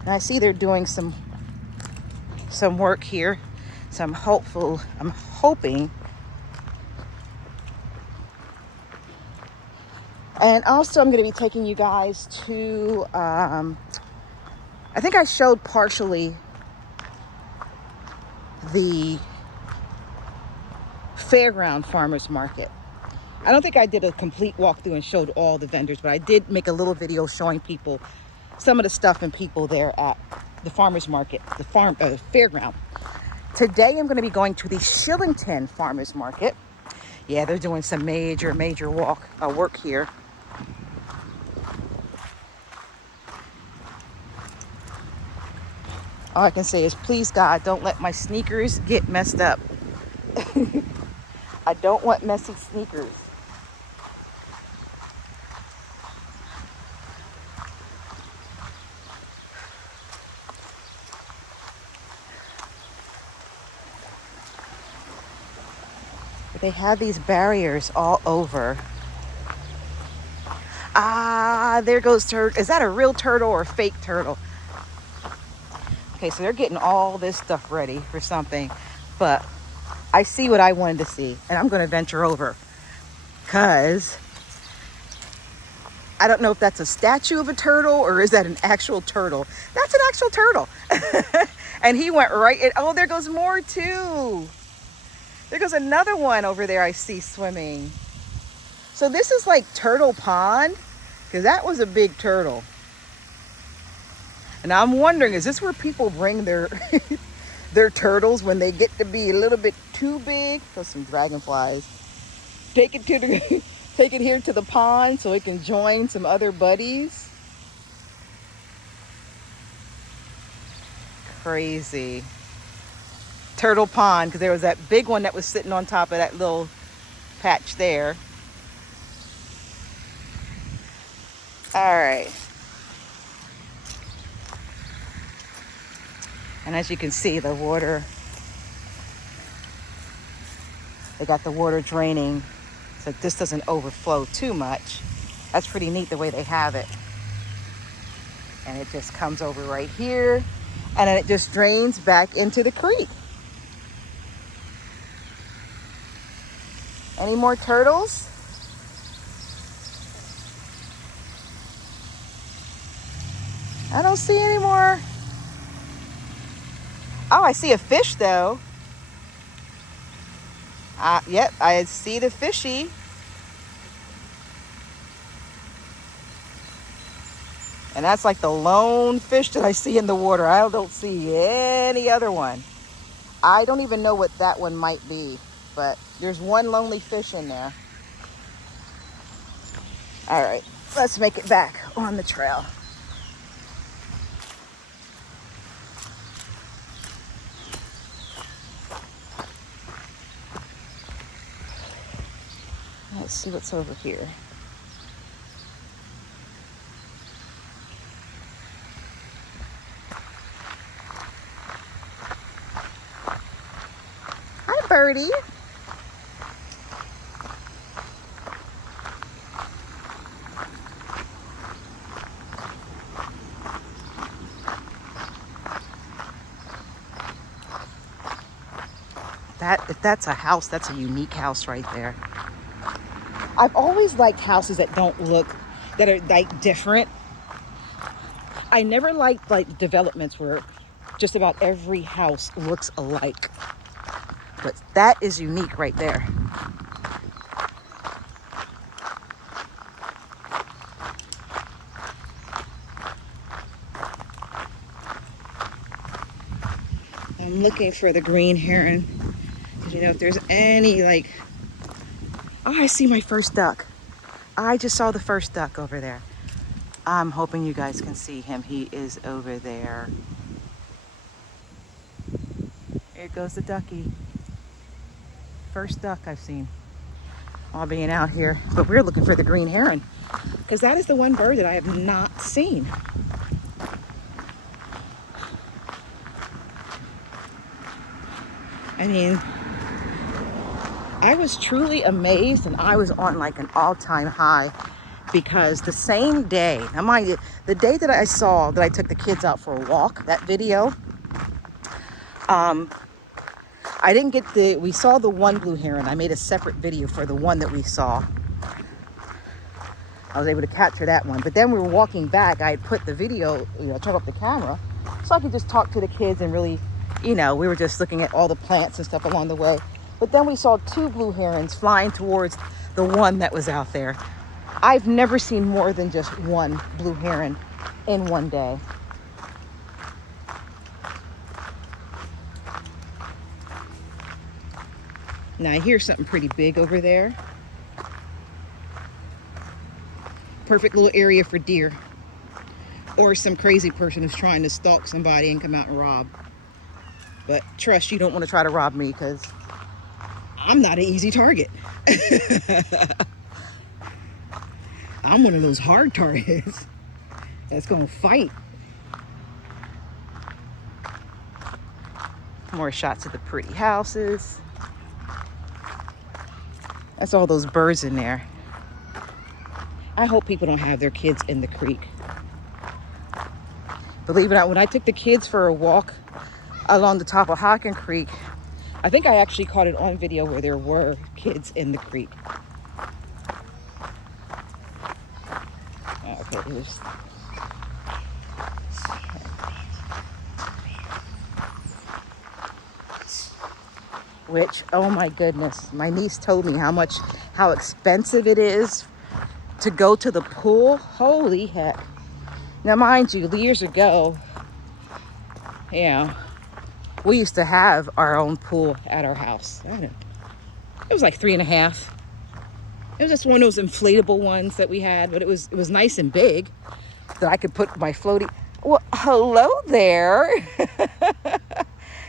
And I see they're doing some work here, so I'm hoping. And also, I'm going to be taking you guys to, I think I showed partially the fairground farmers market. I don't think I did a complete walkthrough and showed all the vendors, but I did make a little video showing people some of the stuff and people there at the farmers market, the fairground. Today, I'm going to be going to the Shillington farmers market. Yeah, they're doing some major work here. All I can say is, please, God, don't let my sneakers get messed up. I don't want messy sneakers. But they have these barriers all over. There goes turtle. Is that a real turtle or a fake turtle? Okay, so they're getting all this stuff ready for something, but I see what I wanted to see, and I'm going to venture over because I don't know if that's a statue of a turtle or is that an actual turtle. That's an actual turtle. And he went right in. Oh, there goes more too. There goes another one over there I see swimming. So this is like Turtle Pond, because that was a big turtle. And I'm wondering, is this where people bring their their turtles when they get to be a little bit too big? There's some dragonflies. Take it here to the pond so it can join some other buddies. Crazy. Turtle Pond, because there was that big one that was sitting on top of that little patch there. All right. And as you can see, the water, they got the water draining so this doesn't overflow too much. That's pretty neat the way they have it. And it just comes over right here, and then it just drains back into the creek. Any more turtles? I don't see any more. Oh, I see a fish though. Yep, I see the fishy. And that's like the lone fish that I see in the water. I don't see any other one. I don't even know what that one might be, but there's one lonely fish in there. All right, let's make it back on the trail. Let's see what's over here. Hi, birdie. If that's a house, that's a unique house right there. I've always liked houses that don't look, that are like different. I never liked like developments where just about every house looks alike. But that is unique right there. I'm looking for the green heron. Because you know, if there's any like, oh, I see my first duck. I just saw the first duck over there. I'm hoping you guys can see him. He is over there. Here goes the ducky. First duck I've seen while being out here. But we're looking for the green heron because that is the one bird that I have not seen. I mean, I was truly amazed, and I was on like an all-time high because the same day, now mind you, the day that I took the kids out for a walk, that video, I didn't get we saw the one blue heron. I made a separate video for the one that we saw. I was able to capture that one. But then we were walking back, I had put the video, turn up the camera so I could just talk to the kids and really, we were just looking at all the plants and stuff along the way. But then we saw two blue herons flying towards the one that was out there. I've never seen more than just one blue heron in one day. Now I hear something pretty big over there. Perfect little area for deer. Or some crazy person who's trying to stalk somebody and come out and rob. But trust, you don't want to try to rob me because I'm not an easy target. I'm one of those hard targets that's going to fight. More shots of the pretty houses. That's all those birds in there. I hope people don't have their kids in the creek. Believe it or not, when I took the kids for a walk along the top of Hockin Creek, I think I actually caught it on video where there were kids in the creek. Okay, here's... Which, oh my goodness, my niece told me how expensive it is to go to the pool. Holy heck. Now, mind you, years ago, we used to have our own pool at our house. It was like 3.5. It was just one of those inflatable ones that we had, but it was nice and big that I could put my floaty. Well, hello there.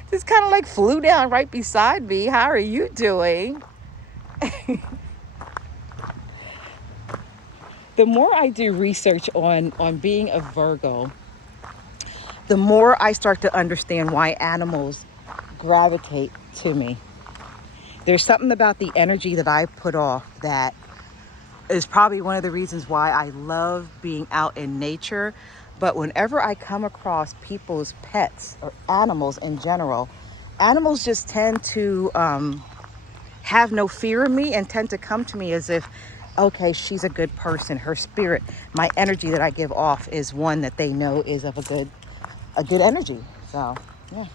Just kind of like flew down right beside me. How are you doing? The more I do research on being a Virgo, the more I start to understand why animals gravitate to me. There's something about the energy that I put off that is probably one of the reasons why I love being out in nature, But whenever I come across people's pets or animals in general, animals just tend to have no fear of me and tend to come to me as if, okay, she's a good person. Her spirit, my energy that I give off is one that they know is of a good energy. So, yeah.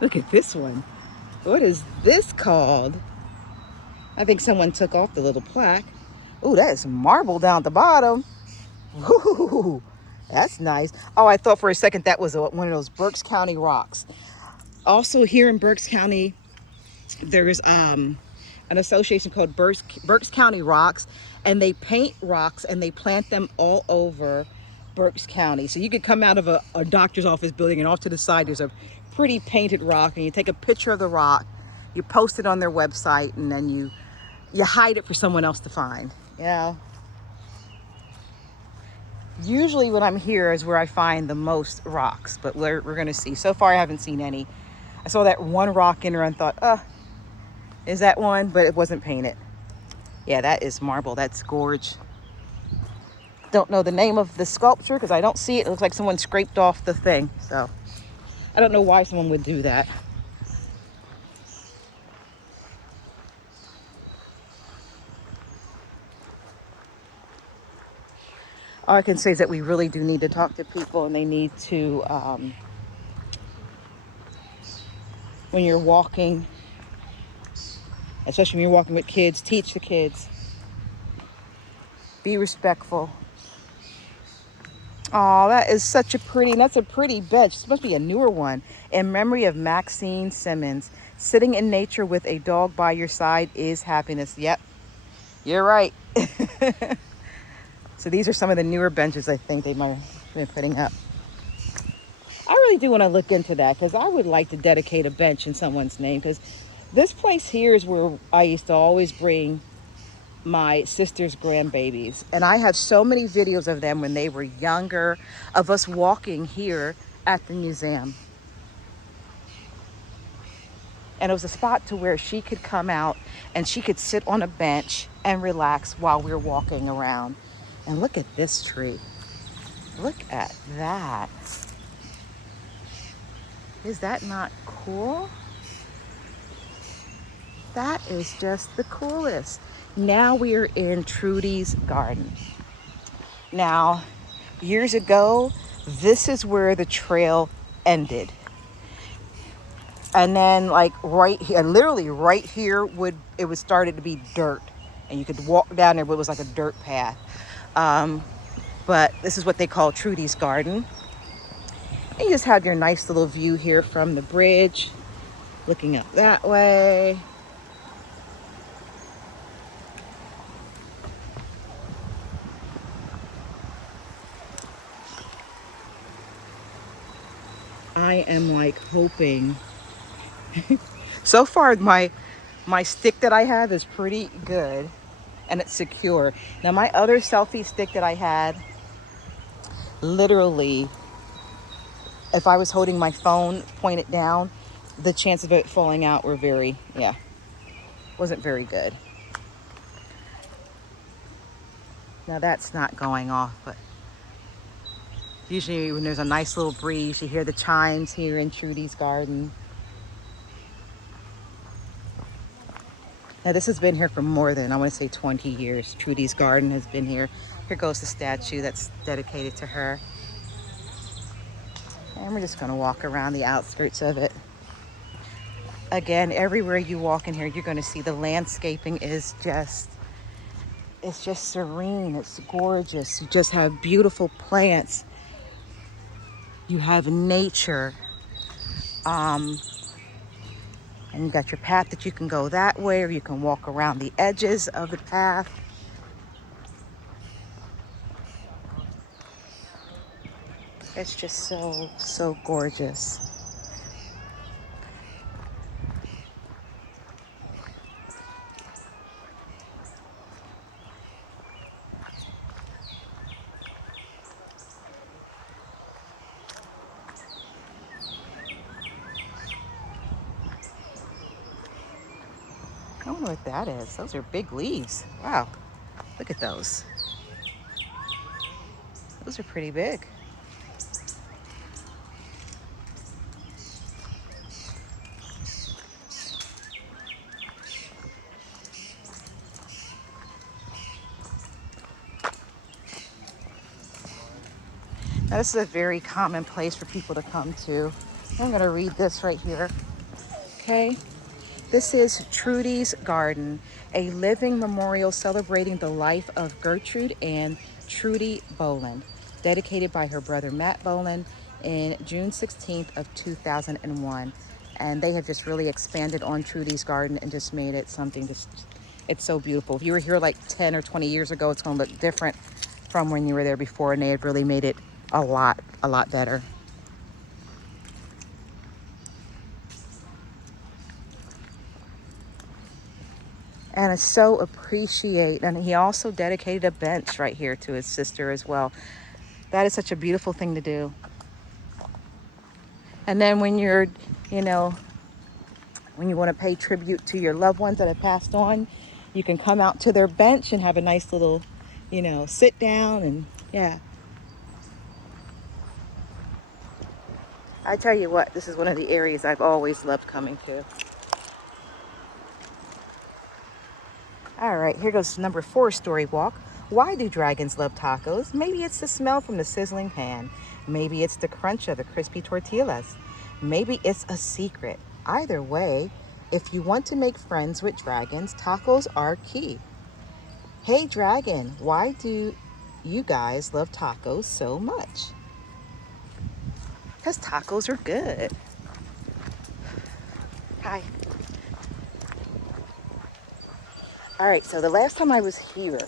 Look at this one. What is this called? I think someone took off the little plaque. Ooh, that is marble down at the bottom. Ooh, that's nice. Oh, I thought for a second that was one of those Berks County rocks. Also here in Berks County, there's an association called Berks County Rocks, and they paint rocks and they plant them all over Berks County. So you could come out of a doctor's office building and off to the side there's a pretty painted rock, and you take a picture of the rock, you post it on their website, and then you hide it for someone else to find. You know, usually when I'm here is where I find the most rocks, but we're gonna see. So far I haven't seen any. I saw that one rock in there and thought, is that one? But it wasn't painted. Yeah, that is marble. That's gorge. Don't know the name of the sculpture because I don't see it. It looks like someone scraped off the thing. So I don't know why someone would do that. All I can say is that we really do need to talk to people, and they need to, when you're walking, especially when you're walking with kids, teach the kids. Be respectful. Oh, that is such a pretty, that's a pretty bench. This must be a newer one. In memory of Maxine Simmons. Sitting in nature with a dog by your side is happiness. Yep, you're right. So these are some of the newer benches I think they might have been putting up. I really do want to look into that because I would like to dedicate a bench in someone's name, because this place here is where I used to always bring my sister's grandbabies, and I have so many videos of them when they were younger, of us walking here at the museum. And it was a spot to where she could come out and she could sit on a bench and relax while we were walking around. And look at this tree. Look at that. Is that not cool? That is just the coolest. Now we are in Trudy's garden. Now, years ago, this is where the trail ended. And then like right here, literally right here would started to be dirt. And you could walk down there, but it was like a dirt path. But this is what they call Trudy's garden. And you just have your nice little view here from the bridge, looking up that way. I am like hoping. So far, my stick that I have is pretty good and it's secure. Now my other selfie stick that I had, literally, if I was holding my phone pointed down, the chance of it falling out were wasn't very good. Now that's not going off, but usually when there's a nice little breeze, you hear the chimes here in Trudy's garden. Now this has been here for more than, I want to say 20 years. Trudy's garden has been here. Here goes the statue that's dedicated to her. And we're just going to walk around the outskirts of it. Again, everywhere you walk in here, you're going to see the landscaping is just, it's just serene. It's gorgeous. You just have beautiful plants. You have nature. And you got your path that you can go that way, or you can walk around the edges of the path. It's just so, so gorgeous. don't know what that is. Those are big leaves. Wow. Look at those. Those are pretty big. Now, this is a very common place for people to come to. I'm going to read this right here. Okay. This is Trudy's Garden, a living memorial celebrating the life of Gertrude and Trudy Boland, dedicated by her brother Matt Boland in June 16th of 2001. And they have just really expanded on Trudy's Garden and just made it something it's so beautiful. If you were here like 10 or 20 years ago, it's going to look different from when you were there before, and they have really made it a lot better. And I so appreciate, and he also dedicated a bench right here to his sister as well. That is such a beautiful thing to do. And then when you're, when you want to pay tribute to your loved ones that have passed on, you can come out to their bench and have a nice little, sit down and yeah. I tell you what, this is one of the areas I've always loved coming to. All right, here goes number 4 story walk. Why do dragons love tacos? Maybe it's the smell from the sizzling pan. Maybe it's the crunch of the crispy tortillas. Maybe it's a secret. Either way, if you want to make friends with dragons, tacos are key. Hey dragon, why do you guys love tacos so much? Because tacos are good. Hi. All right, so the last time I was here,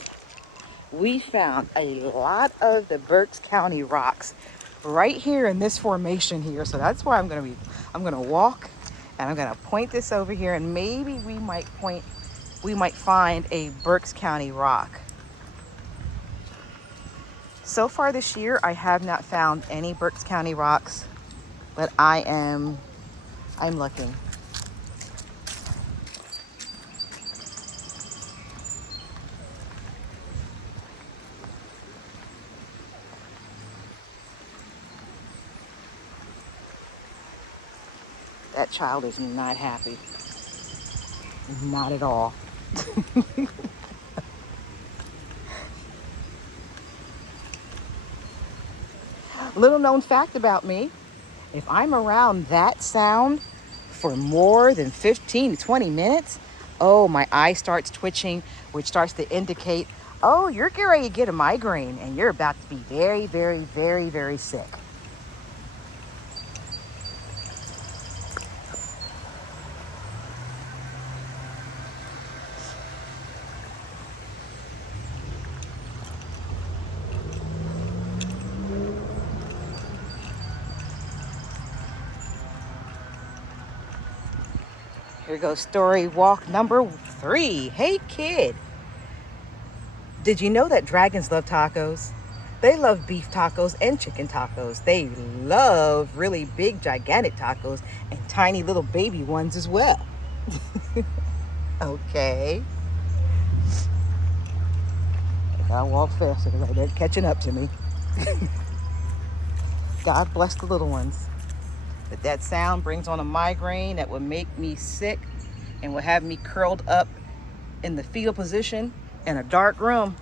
we found a lot of the Berks County rocks right here in this formation here. So that's why I'm gonna walk and I'm gonna point this over here, and maybe we might find a Berks County rock. So far this year, I have not found any Berks County rocks, but I'm looking. That child is not happy. Not at all. Little known fact about me, if I'm around that sound for more than 15 to 20 minutes, oh, my eye starts twitching, which starts to indicate, oh, you're getting ready to get a migraine and you're about to be very, very, very, very sick. Here goes story walk number 3. Hey kid, did you know that dragons love tacos? They love beef tacos and chicken tacos. They love really big, gigantic tacos and tiny little baby ones as well. Okay. I gotta walk faster because they're catching up to me. God bless the little ones. But that sound brings on a migraine that will make me sick and will have me curled up in the fetal position in a dark room,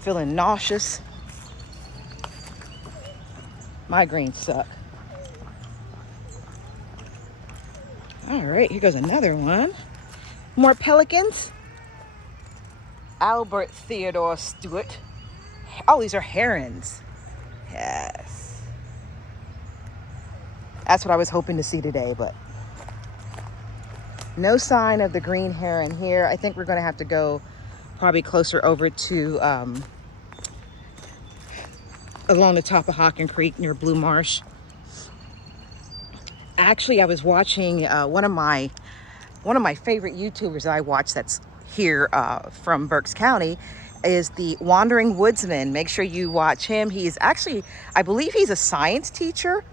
feeling nauseous. Migraines suck. All right, here goes another one. More pelicans. Albert Theodore Stewart. Oh, these are herons. Yes. That's what I was hoping to see today, but no sign of the green heron here. I think we're going to have to go probably closer over to along the top of Hockin Creek near Blue Marsh. Actually, I was watching one of my favorite YouTubers that I watch that's here from Berks County is the Wandering Woodsman. Make sure you watch him. He's actually, I believe he's a science teacher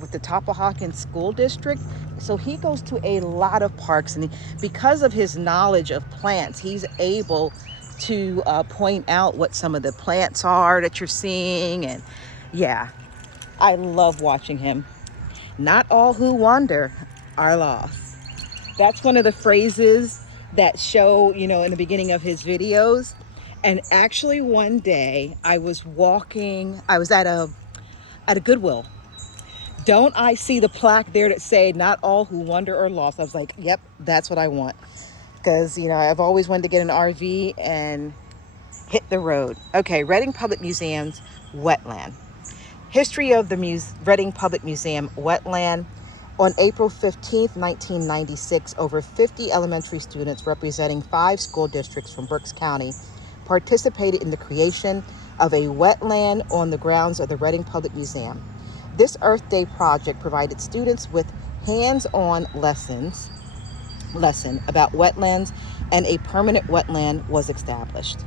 with the Top of Hawkins School District, So he goes to a lot of parks, and because of his knowledge of plants, he's able to point out what some of the plants are that you're seeing. And yeah, I love watching him. Not all who wander are lost. That's one of the phrases that show, in the beginning of his videos. And actually one day I was at a Goodwill. Don't I see the plaque there that say, not all who wander are lost? I was like, yep, that's what I want. Because, I've always wanted to get an RV and hit the road. Okay, Reading Public Museum's wetland. History of the Reading Public Museum wetland. On April 15th, 1996, over 50 elementary students representing 5 school districts from Berks County participated in the creation of a wetland on the grounds of the Reading Public Museum. This Earth Day project provided students with hands-on lesson about wetlands, and a permanent wetland was established.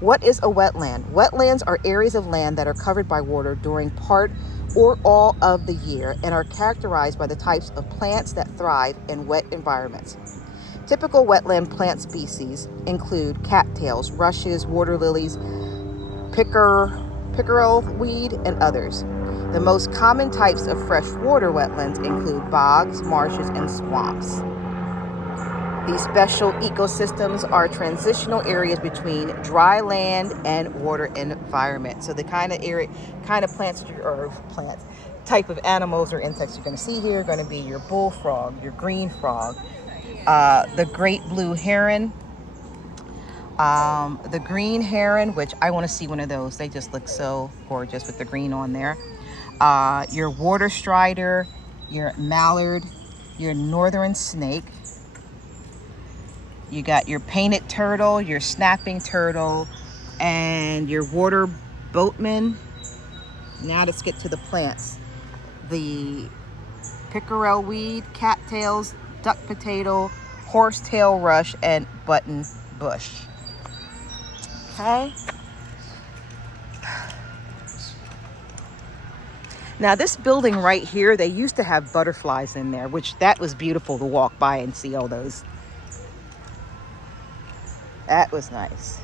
What is a wetland? Wetlands are areas of land that are covered by water during part or all of the year and are characterized by the types of plants that thrive in wet environments. Typical wetland plant species include cattails, rushes, water lilies, pickerel weed, and others. The most common types of freshwater wetlands include bogs, marshes, and swamps. These special ecosystems are transitional areas between dry land and water environment. So the kind of type of animals or insects you're going to see here are going to be your bullfrog, your green frog, the great blue heron, the green heron, which I want to see one of those. They just look so gorgeous with the green on there. Your water strider, your mallard, your northern snake. You got your painted turtle, your snapping turtle, and your water boatman. Now let's get to the plants. The pickerel weed, cattails, duck potato, horsetail rush, and button bush. Okay. Now this building right here, they used to have butterflies in there, which that was beautiful to walk by and see all those. That was nice.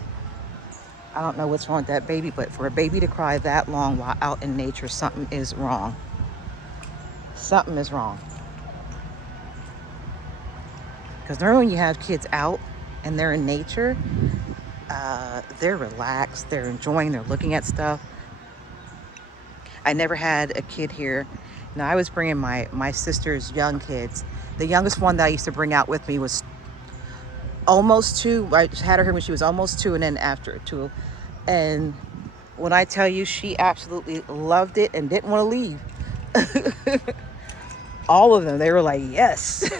I don't know what's wrong with that baby, but for a baby to cry that long while out in nature, something is wrong. Something is wrong. Because normally when you have kids out and they're in nature, they're relaxed, they're enjoying, they're looking at stuff. I never had a kid here. Now I was bringing my sister's young kids. The youngest one that I used to bring out with me was almost 2. I had her when she was almost 2, and then after 2. And when I tell you, she absolutely loved it and didn't want to leave. All of them, they were like, yes.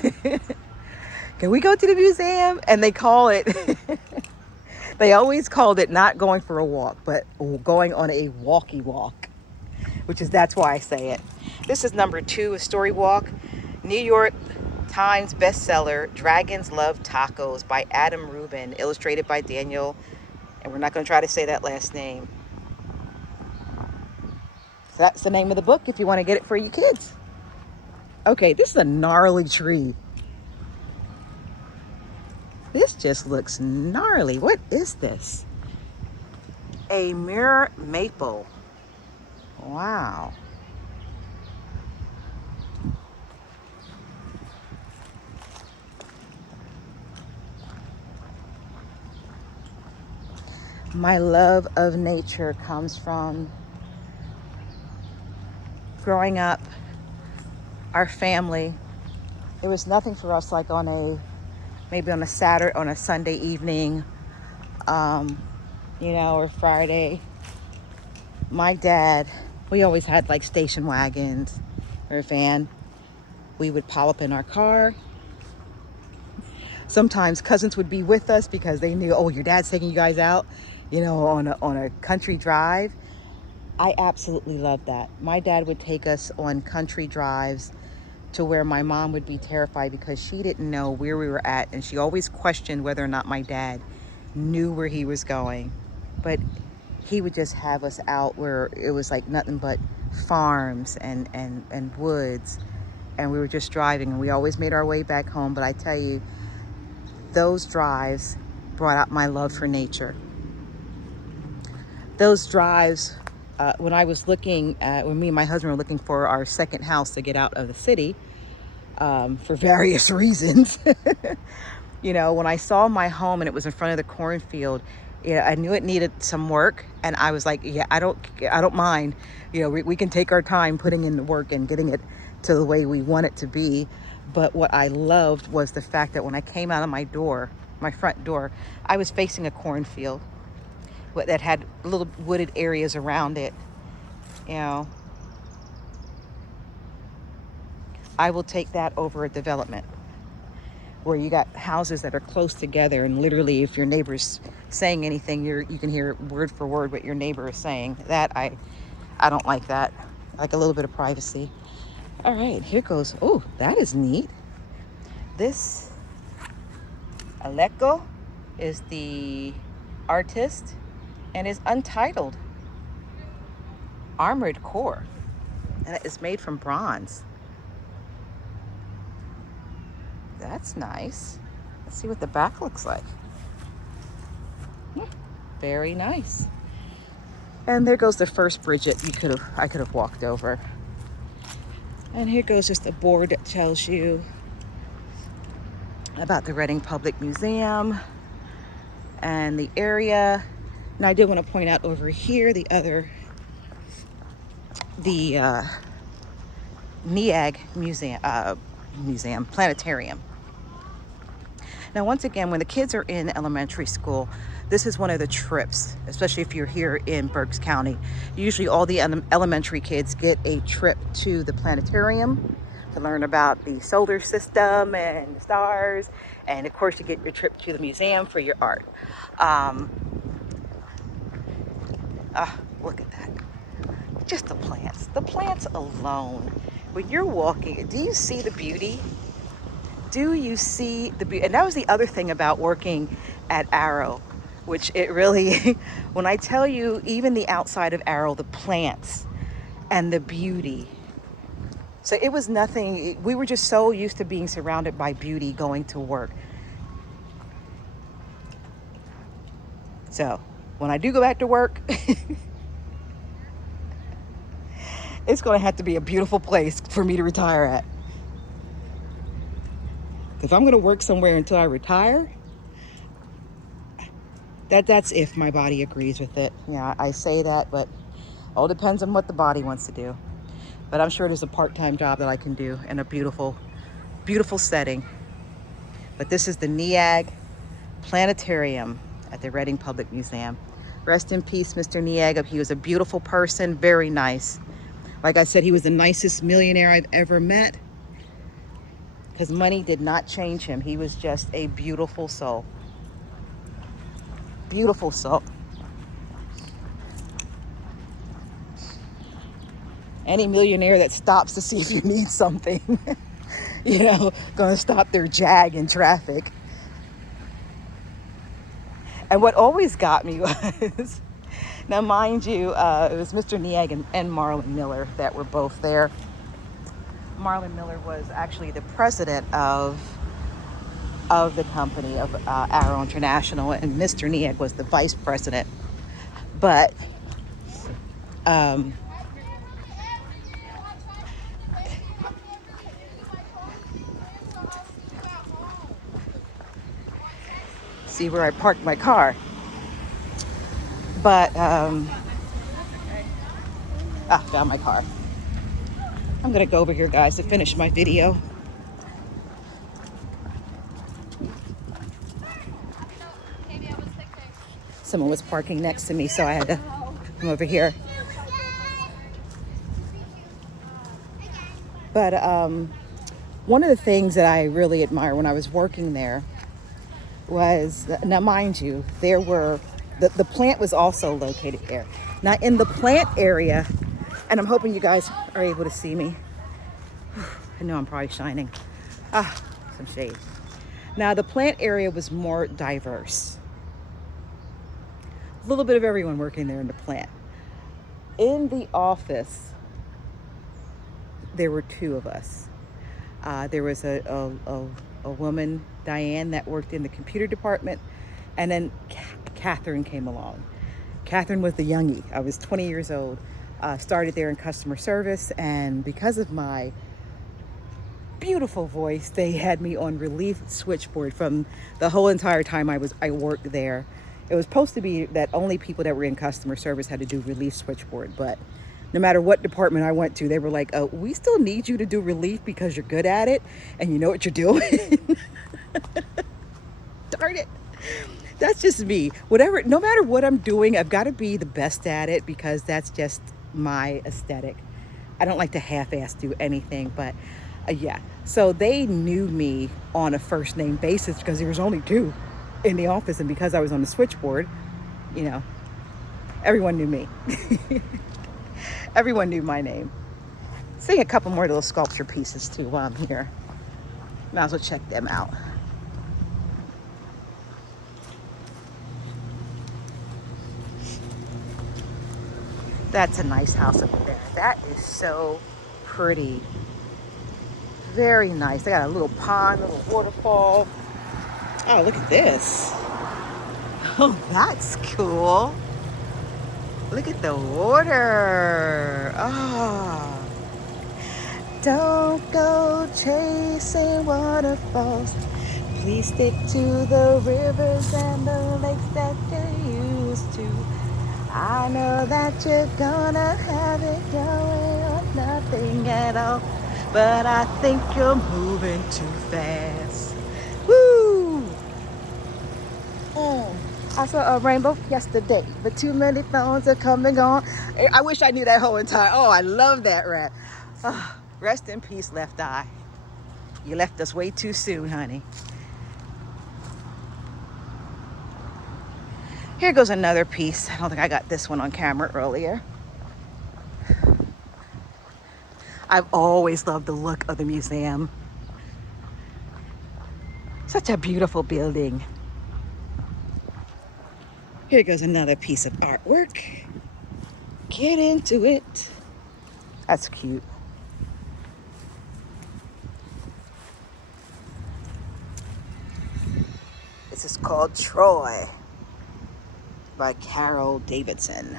Can we go to the museum? And they call it, they always called it not going for a walk, but going on a walkie walk, that's why I say it. This is number 2, a story walk. New York Times bestseller, Dragons Love Tacos by Adam Rubin, illustrated by Daniel, and we're not going to try to say that last name. So that's the name of the book if you want to get it for your kids. Okay, this is a gnarly tree. This just looks gnarly. What is this? A mirror maple. Wow. My love of nature comes from growing up. Our family, it was nothing for us like maybe on a Sunday evening, or Friday. My dad, we always had like station wagons or a van. We would pile up in our car. Sometimes cousins would be with us because they knew, oh, your dad's taking you guys out, on a country drive. I absolutely loved that. My dad would take us on country drives to where my mom would be terrified because she didn't know where we were at, and she always questioned whether or not my dad knew where he was going. But he would just have us out where it was like nothing but farms and woods and we were just driving, and we always made our way back home. But I tell you, those drives brought out my love for nature. Those drives, when I was looking at, when me and my husband were looking for our second house to get out of the city, for various reasons, you know, when I saw my home and it was in front of the cornfield, yeah, I knew it needed some work, and I was like, yeah, I don't mind. You know, we can take our time putting in the work and getting it to the way we want it to be. But what I loved was the fact that when I came out of my front door, I was facing a cornfield that had little wooded areas around it. You know, I will take that over a development where you got houses that are close together, and literally if your neighbor's saying anything, you can hear word for word what your neighbor is saying. That I don't like that. I like a little bit of privacy. All right, here goes. Oh, that is neat. This Aleko is the artist and is untitled armored core, and it is made from bronze. That's nice. Let's see what the back looks like. Very nice. And there goes the first bridge that I could have walked over. And here goes just a board that tells you about the Reading Public Museum and the area. And I did want to point out over here the NEAG museum planetarium. Now, once again, when the kids are in elementary school, this is one of the trips, especially if you're here in Berks County. Usually all the elementary kids get a trip to the planetarium to learn about the solar system and the stars. And of course, you get your trip to the museum for your art. Look at that. Just the plants. The plants alone. When you're walking, do you see the beauty? Do you see the beauty? And that was the other thing about working at Arrow, which it really, when I tell you, even the outside of Arrow, the plants and the beauty. So it was nothing, we were just so used to being surrounded by beauty going to work. So when I do go back to work, it's going to have to be a beautiful place for me to retire at. If I'm going to work somewhere until I retire, that's if my body agrees with it. Yeah, I say that, but all depends on what the body wants to do. But I'm sure there's a part-time job that I can do in a beautiful, beautiful setting. But this is the NEAG Planetarium at the Reading Public Museum. Rest in peace, Mr. NEAG. He was a beautiful person, very nice. Like I said, he was the nicest millionaire I've ever met. Because money did not change him. He was just a beautiful soul. Beautiful soul. Any millionaire that stops to see if you need something, you know, gonna stop their Jag in traffic. And what always got me was, now mind you, it was Mr. NEAG and Marlon Miller that were both there. Marlon Miller was actually the president of the company of Arrow International, and Mr. NEAG was the vice president. But see where I parked my car. But found my car. I'm gonna go over here, guys, to finish my video. Someone was parking next to me, so I had to come over here. But one of the things that I really admire when I was working there was, now mind you, there were, the plant was also located there. Now in the plant area, and I'm hoping you guys are able to see me. I know I'm probably shining. Some shade. Now the plant area was more diverse. A little bit of everyone working there in the plant. In the office, there were two of us. There was a woman, Diane, that worked in the computer department, and then Catherine came along. Catherine was the youngie. I was 20 years old. Started there in customer service, and because of my beautiful voice, they had me on relief switchboard from the whole entire time I worked there. It was supposed to be that only people that were in customer service had to do relief switchboard, but no matter what department I went to, they were like, oh, we still need you to do relief because you're good at it and you know what you're doing. Darn it. That's just me. Whatever, no matter what I'm doing, I've got to be the best at it because that's just my aesthetic. I don't like to half-ass do anything, but yeah. So they knew me on a first name basis because there was only two in the office, and because I was on the switchboard, you know, everyone knew me. Everyone knew my name. Seeing a couple more little sculpture pieces too while I'm here. Might as well check them out. That's a nice house up there. That is so pretty. Very nice. They got a little pond, a little waterfall. Oh, look at this. Oh, that's cool. Look at the water. Oh. Don't go chasing waterfalls. Please stick to the rivers and the lakes that you're used to. I know that you're gonna have it going or nothing at all, but I think you're moving too fast. Woo! I saw a rainbow yesterday, but too many phones are coming on. I wish I knew that whole entire. Oh, I love that rap. Oh, rest in peace, Left Eye. You left us way too soon, honey. Here goes another piece. I don't think I got this one on camera earlier. I've always loved the look of the museum. Such a beautiful building. Here goes another piece of artwork. Get into it. That's cute. This is called Troy by Carol Davidson.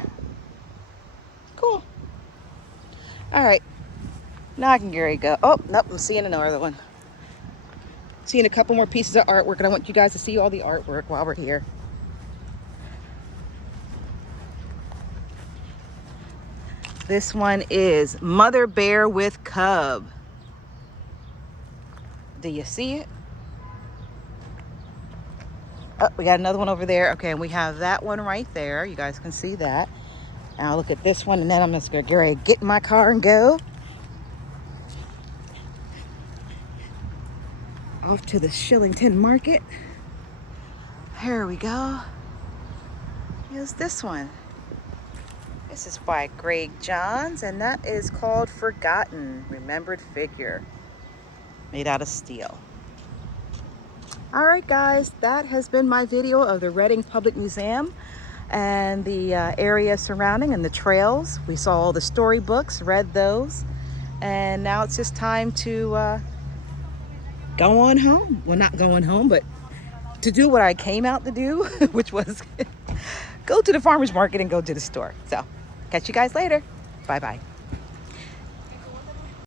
Cool. All right. Now I can go. Oh, nope, I'm seeing another one. Seeing a couple more pieces of artwork, and I want you guys to see all the artwork while we're here. This one is Mother Bear with Cub. Do you see it? Oh, we got another one over there. Okay, and we have that one right there. You guys can see that. Now look at this one, and then I'm just gonna get in my car and go off to the Shillington Market. Here we go. Here's this one. This is by Greg Johns, and that is called Forgotten, Remembered Figure, made out of steel. All right, guys, that has been my video of the Reading Public Museum and the area surrounding and the trails. We saw all the storybooks, read those, and now it's just time to go on home. Well, not going home, but to do what I came out to do, which was go to the farmer's market and go to the store. So, catch you guys later. Bye-bye.